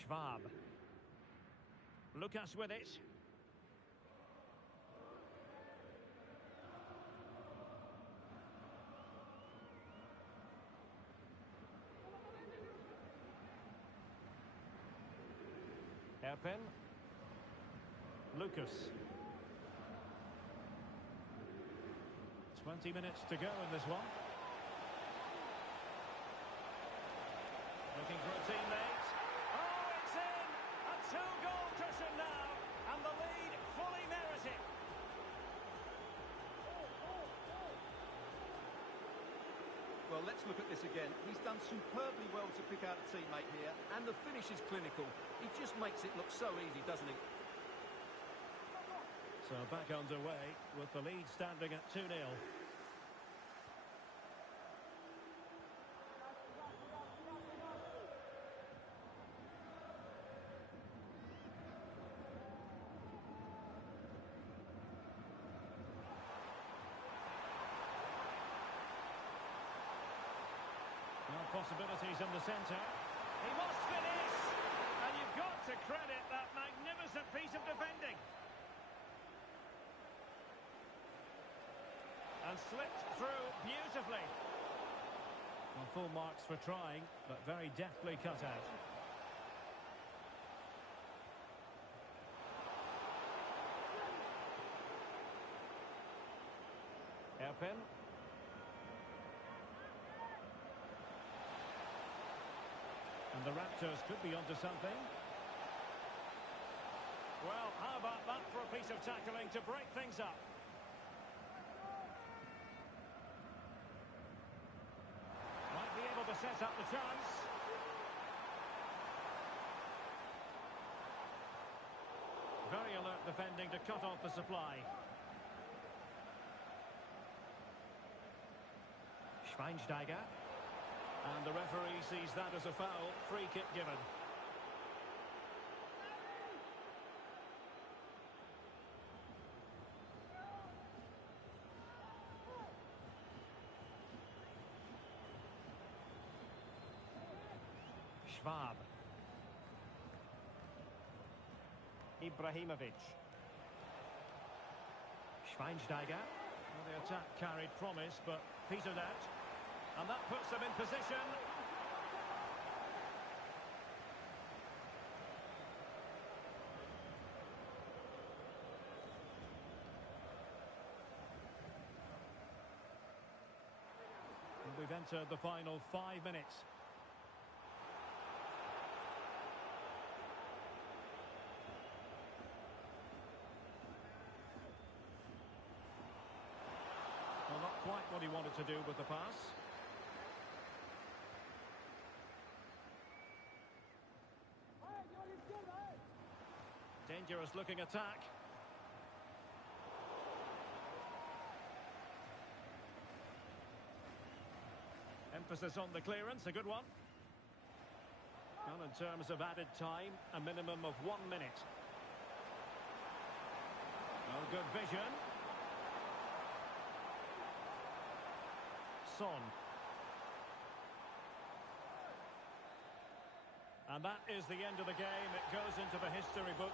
Schwab. Lucas with it. Hairpin. Lucas. 20 minutes to go in this one. Looking for a teammate. Oh, it's in! A two-goal cushion now, and the lead fully merited. Well, let's look at this again. He's done superbly well to pick out a teammate here, and the finish is clinical. He just makes it look so easy, doesn't he? So back underway with the lead standing at 2-0. Possibilities in the centre. He must finish! And you've got to credit that magnificent piece of defending. And slipped through beautifully. Well, full marks for trying, but very deftly cut out. Hairpin. And the Raptors could be onto something. Well, how about that for a piece of tackling to break things up? Might be able to set up the chance. Very alert defending to cut off the supply. Schweinsteiger. And the referee sees that as a foul. Free kick given. Schwab. Ibrahimovic. Schweinsteiger. Well, the attack carried promise, but petered out. And that puts them in position. And we've entered the final 5 minutes. Well, not quite what he wanted to do with the pass. dangerous looking attack. Emphasis on the clearance, a good one. Well, in terms of added time, a minimum of 1 minute. Oh, good vision. Son. And that is the end of the game. It goes into the history book.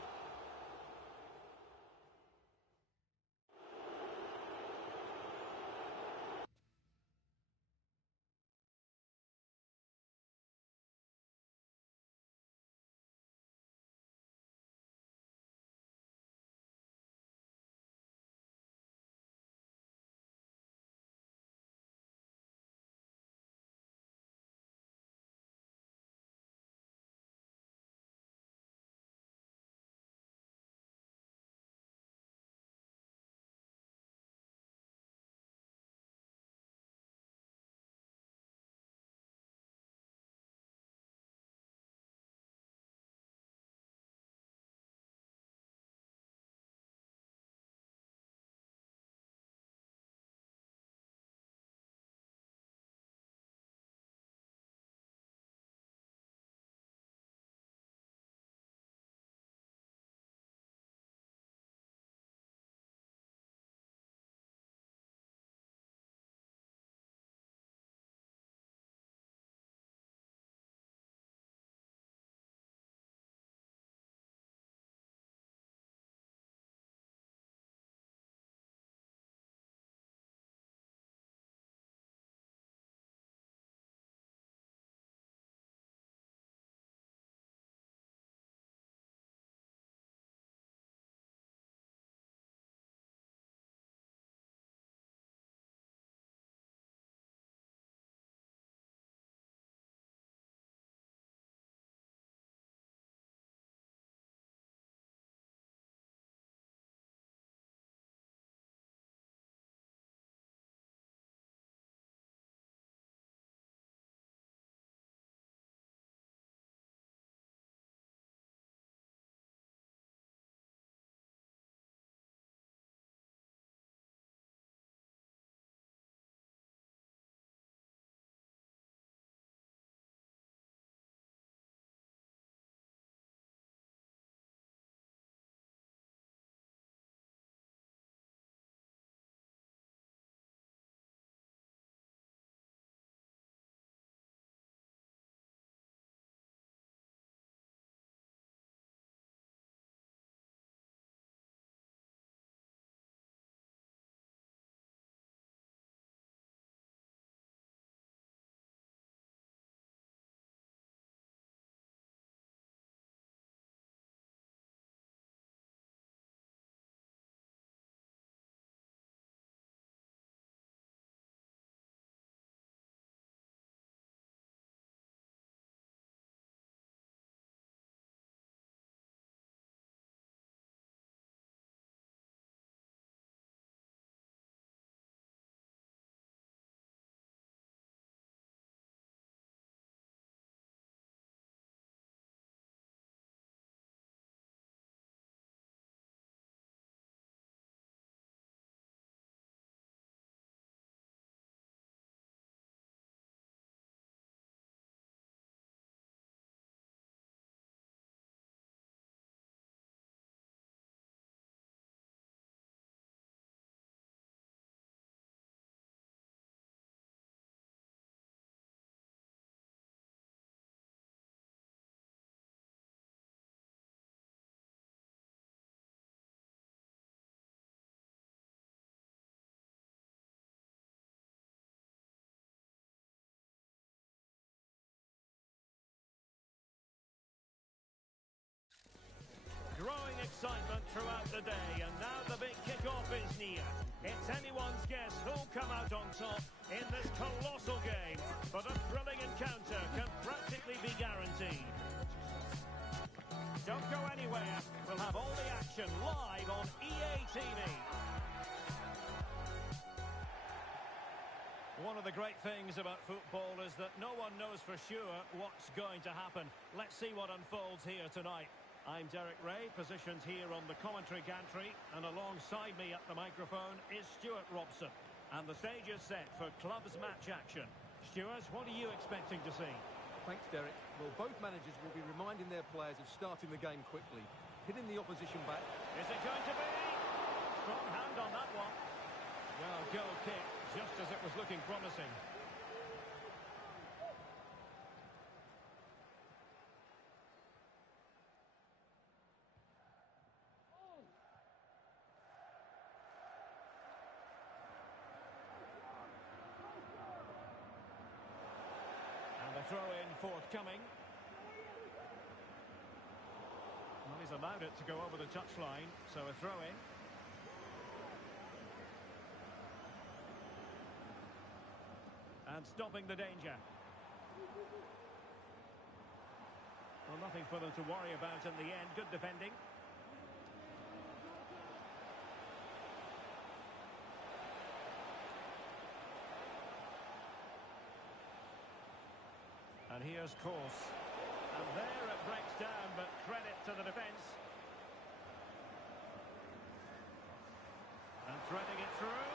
Growing excitement throughout the day, and now the big kick-off is near. It's anyone's guess who'll come out on top in this colossal game, but a thrilling encounter can practically be guaranteed. Don't go anywhere. We'll have all the action live on EA TV. One of the great things about football is that no one knows for sure what's going to happen. Let's see what unfolds here tonight. I'm Derek Ray, positioned here on the commentary gantry, and alongside me at the microphone is Stuart Robson. And the stage is set for clubs match action. Stuart, what are you expecting to see? Thanks, Derek. Well, both managers will be reminding their players of starting the game quickly, hitting the opposition back. Is it going to be? Strong hand on that one. Well, goal kick, just as it was looking promising. Throw-in forthcoming. Well, he's allowed it to go over the touchline, so a throw-in. And stopping the danger. Well, nothing for them to worry about in the end. Good defending. And here's Course. And there it breaks down, but credit to the defence. And threading it through.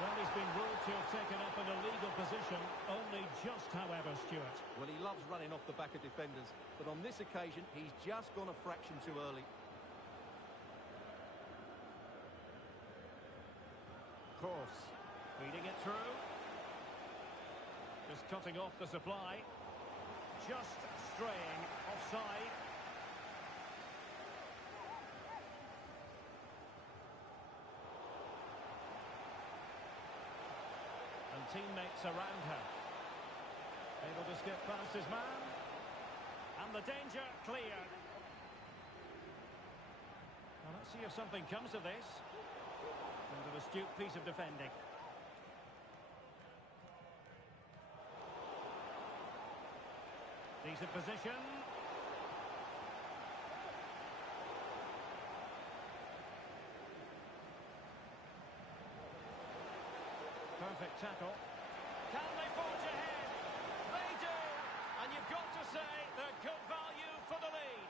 Well, he's been ruled to have taken up an illegal position, only just, however, Stuart. Well, he loves running off the back of defenders, but on this occasion, he's just gone a fraction too early. Course. Feeding it through. Just cutting off the supply. Just straying offside. And teammates around her. Able to skip past his man. And the danger cleared. Now let's see if something comes of this. And an astute piece of defending. Decent position. Perfect tackle. Can they forge ahead? They do! And you've got to say they're good value for the lead.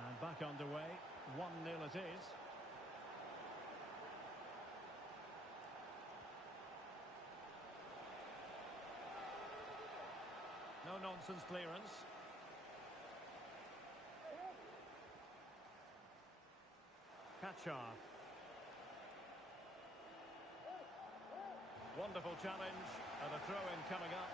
And back underway. 1-0 it is. No-nonsense clearance. Kachar. Wonderful challenge, and a throw-in coming up.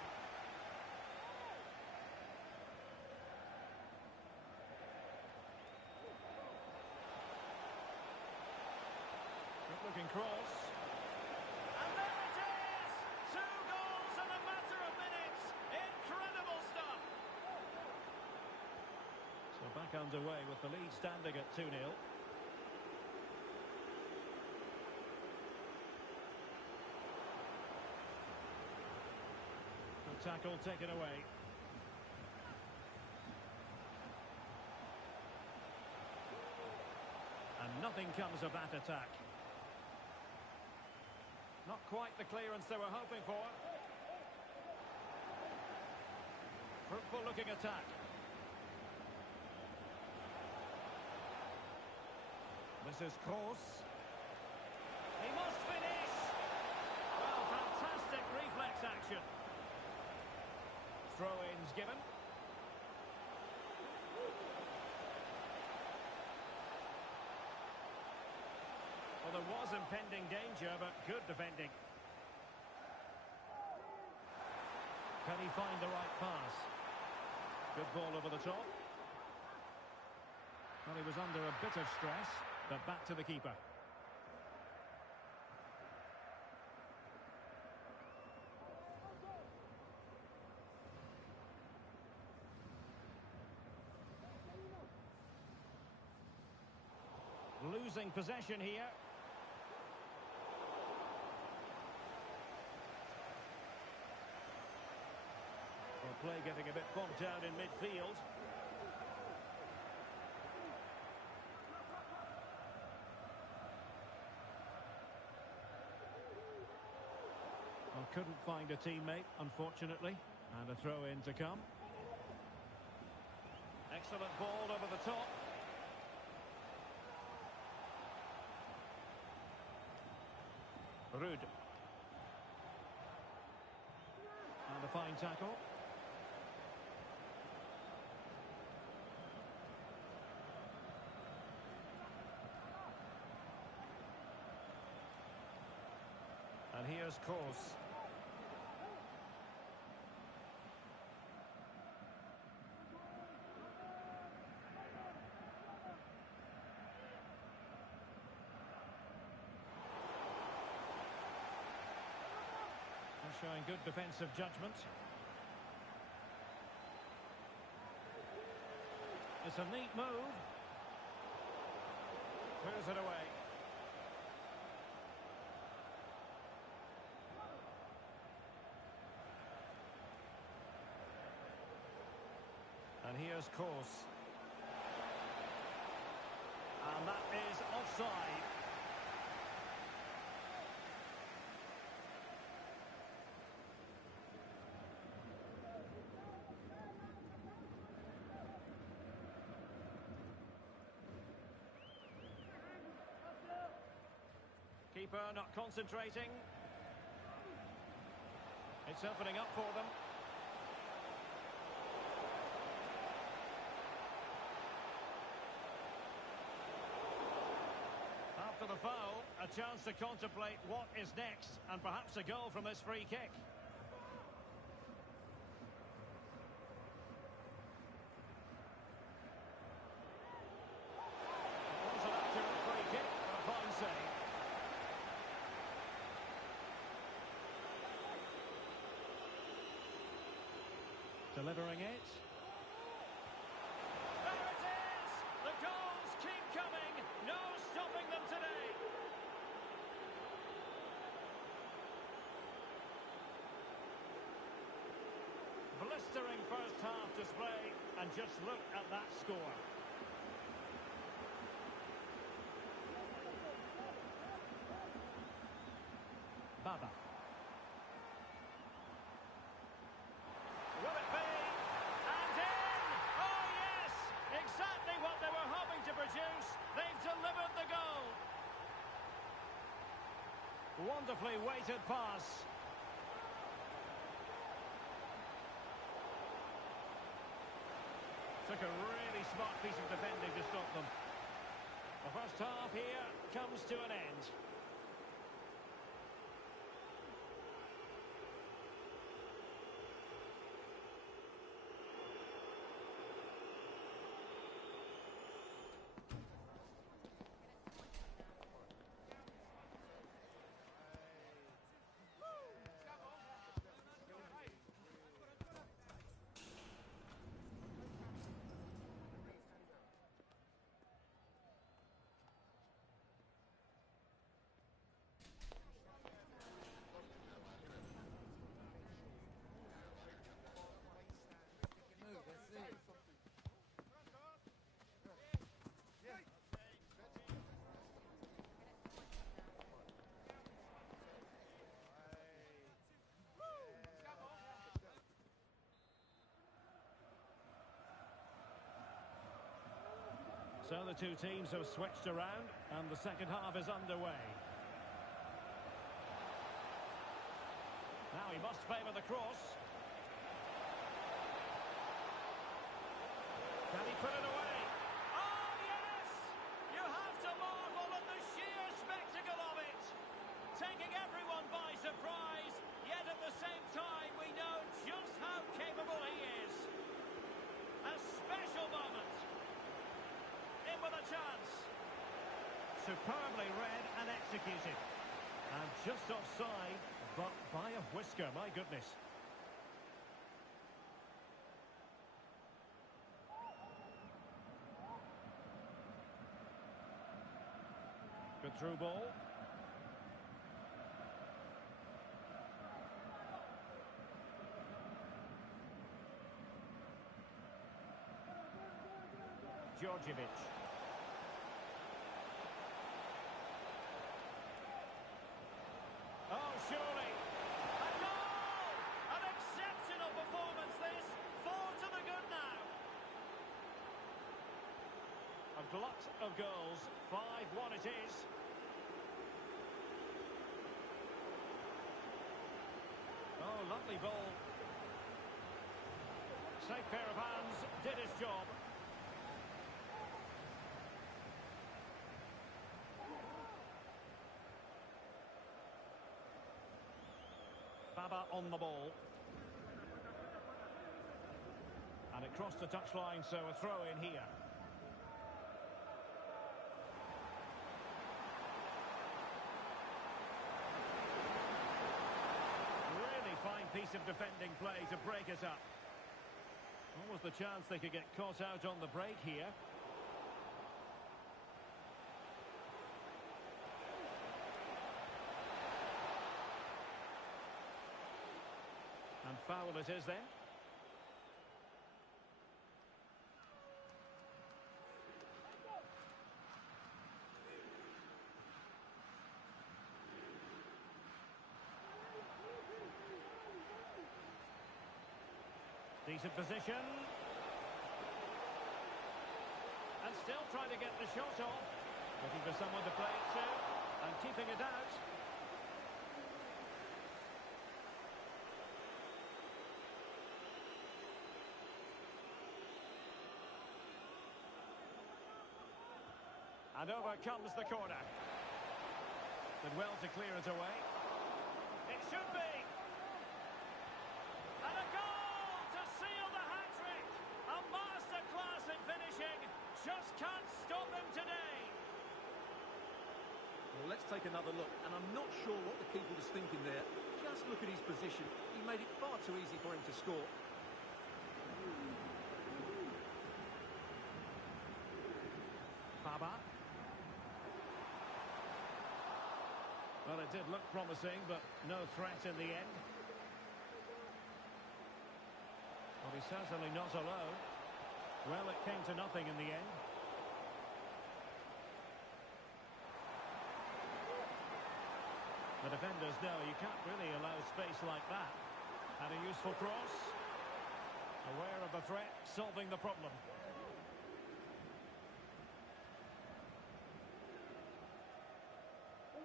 Good-looking cross. And there it is! 2 goals in a matter of minutes. Incredible stuff. So back underway with the lead standing at 2-0. Good tackle taken away. And nothing comes of that attack. Not quite the clearance they were hoping for. Fruitful looking attack. This is Kroos. He must finish! Well, fantastic reflex action. Throw-ins given. Well, there was impending danger, but good defending. Can he find the right pass? Good ball over the top. Well, he was under a bit of stress, but back to the keeper. Losing possession here. Well, play getting a bit bogged down in midfield. Well, couldn't find a teammate, unfortunately. And a throw-in to come. Excellent ball over the top. Ruud. And a fine tackle. And here's Kos. Showing good defensive judgment. It's a neat move. Clears it away. And here's Kos. And that is offside. Keeper not concentrating. It's opening up for them. After the foul, a chance to contemplate what is next, and perhaps a goal from this free kick. It was an accurate free kick, but a fine save. Delivering it. There it is! The goals keep coming. No stopping them today. Blistering first half display, and just look at that score. Baba. Will it be? And in! Oh yes! Exactly what they were hoping to produce. They've delivered the goal. Wonderfully weighted pass. Took a really smart piece of defending to stop them. The first half here comes to an end. So the two teams have switched around, and the second half is underway. Now he must favour the cross. Can he put it away? Oh, yes! You have to marvel at the sheer spectacle of it. Taking everyone by surprise, yet at the same time we know just how capable he is. A special moment. In with a chance. Superbly read and executed. And just offside, but by a whisker, my goodness. Good through ball. Djordjevic. Oh, surely. A goal! An exceptional performance, this. 4 to the good now. glut of goals. 5-1 it is. Oh, lovely ball. Safe pair of hands, did his job. Baba on the ball. And it crossed the touchline, so a throw in here. Really fine piece of defending play to break it up. Almost the chance they could get caught out on the break here. And foul it is then. Decent position. And still trying to get the shot off. Looking for someone to play it to. And keeping it out. And over comes the corner. Did well to clear it away. It should be. And a goal to seal the hat-trick. A masterclass in finishing. Just can't stop him today. Well, let's take another look. And I'm not sure what the keeper was thinking there. Just look at his position. He made it far too easy for him to score. Baba. Well, it did look promising, but no threat in the end. Well, he's certainly not alone. Well, it came to nothing in the end. The defenders know you can't really allow space like that. And a useful cross. Aware of the threat, solving the problem.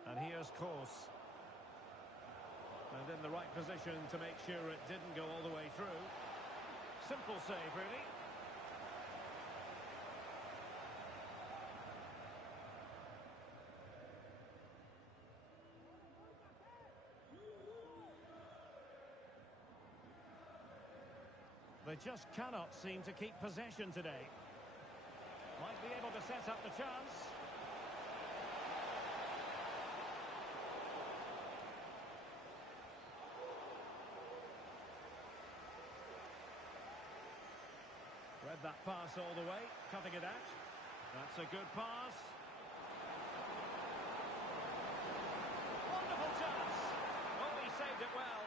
And here's Kos. And in the right position to make sure it didn't go all the way through. Simple save, really. They just cannot seem to keep possession today. Might be able to set up the chance. Read that pass all the way, cutting it out. That's a good pass. Wonderful chance. Oh, he saved it well.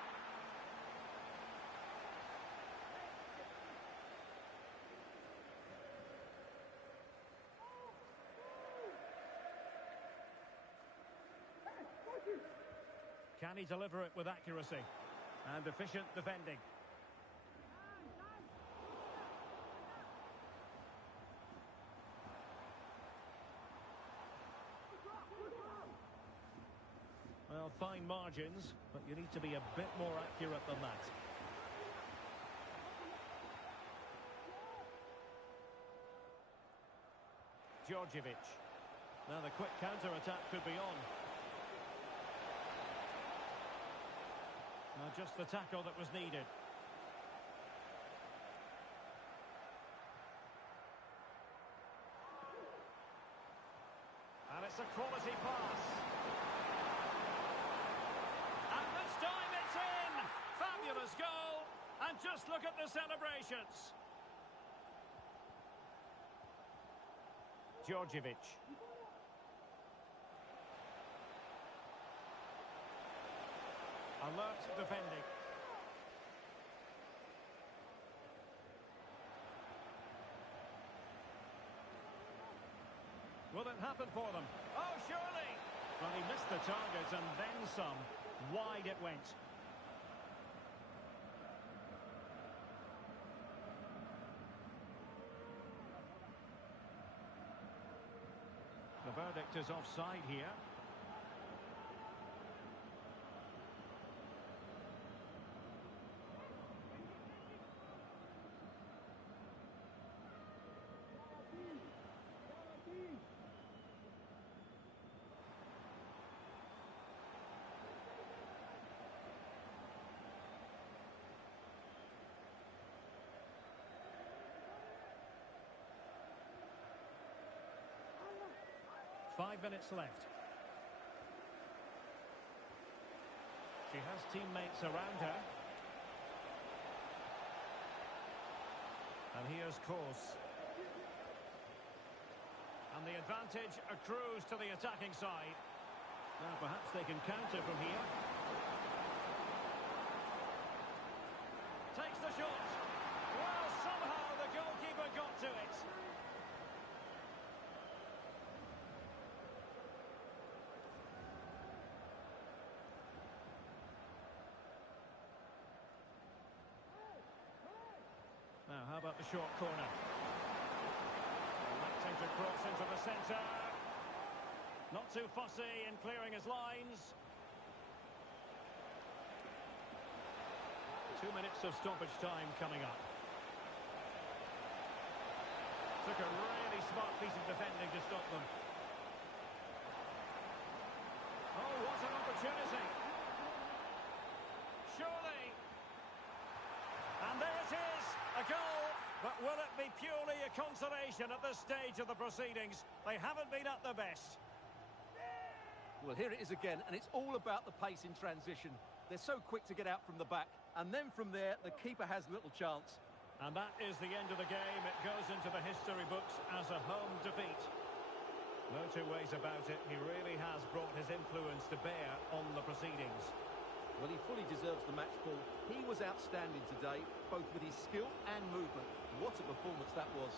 Can he deliver it with accuracy and efficient defending? Well, fine margins, but you need to be a bit more accurate than that. Djordjevic. Now the quick counter-attack could be on. Now just the tackle that was needed. And it's a quality pass. And this time it's in! Fabulous goal! And just look at the celebrations. Djordjevic. Alert defending. Will it happen for them? Oh, surely! Well, he missed the target and then some. Wide it went. verdict is offside here. Five minutes left. She has teammates around her. And here's course. And the advantage accrues to the attacking side. Now perhaps they can counter from here. Takes the shot. Well, somehow the goalkeeper got to it. Now, how about the short corner? Electing to cross into the centre. Not too fussy in clearing his lines. 2 minutes of stoppage time coming up. Took a really smart piece of defending to stop them. Oh, what an opportunity. Surely. And there it is. A goal, but will it be purely a consolation at this stage of the proceedings? They haven't been at their best. Well, here it is again, and it's all about the pace in transition. They're so quick to get out from the back, and then from there, the keeper has little chance. And that is the end of the game. It goes into the history books as a home defeat. No two ways about it. He really has brought his influence to bear on the proceedings. Well, he fully deserves the match ball. He was outstanding today, both with his skill and movement. What a performance that was.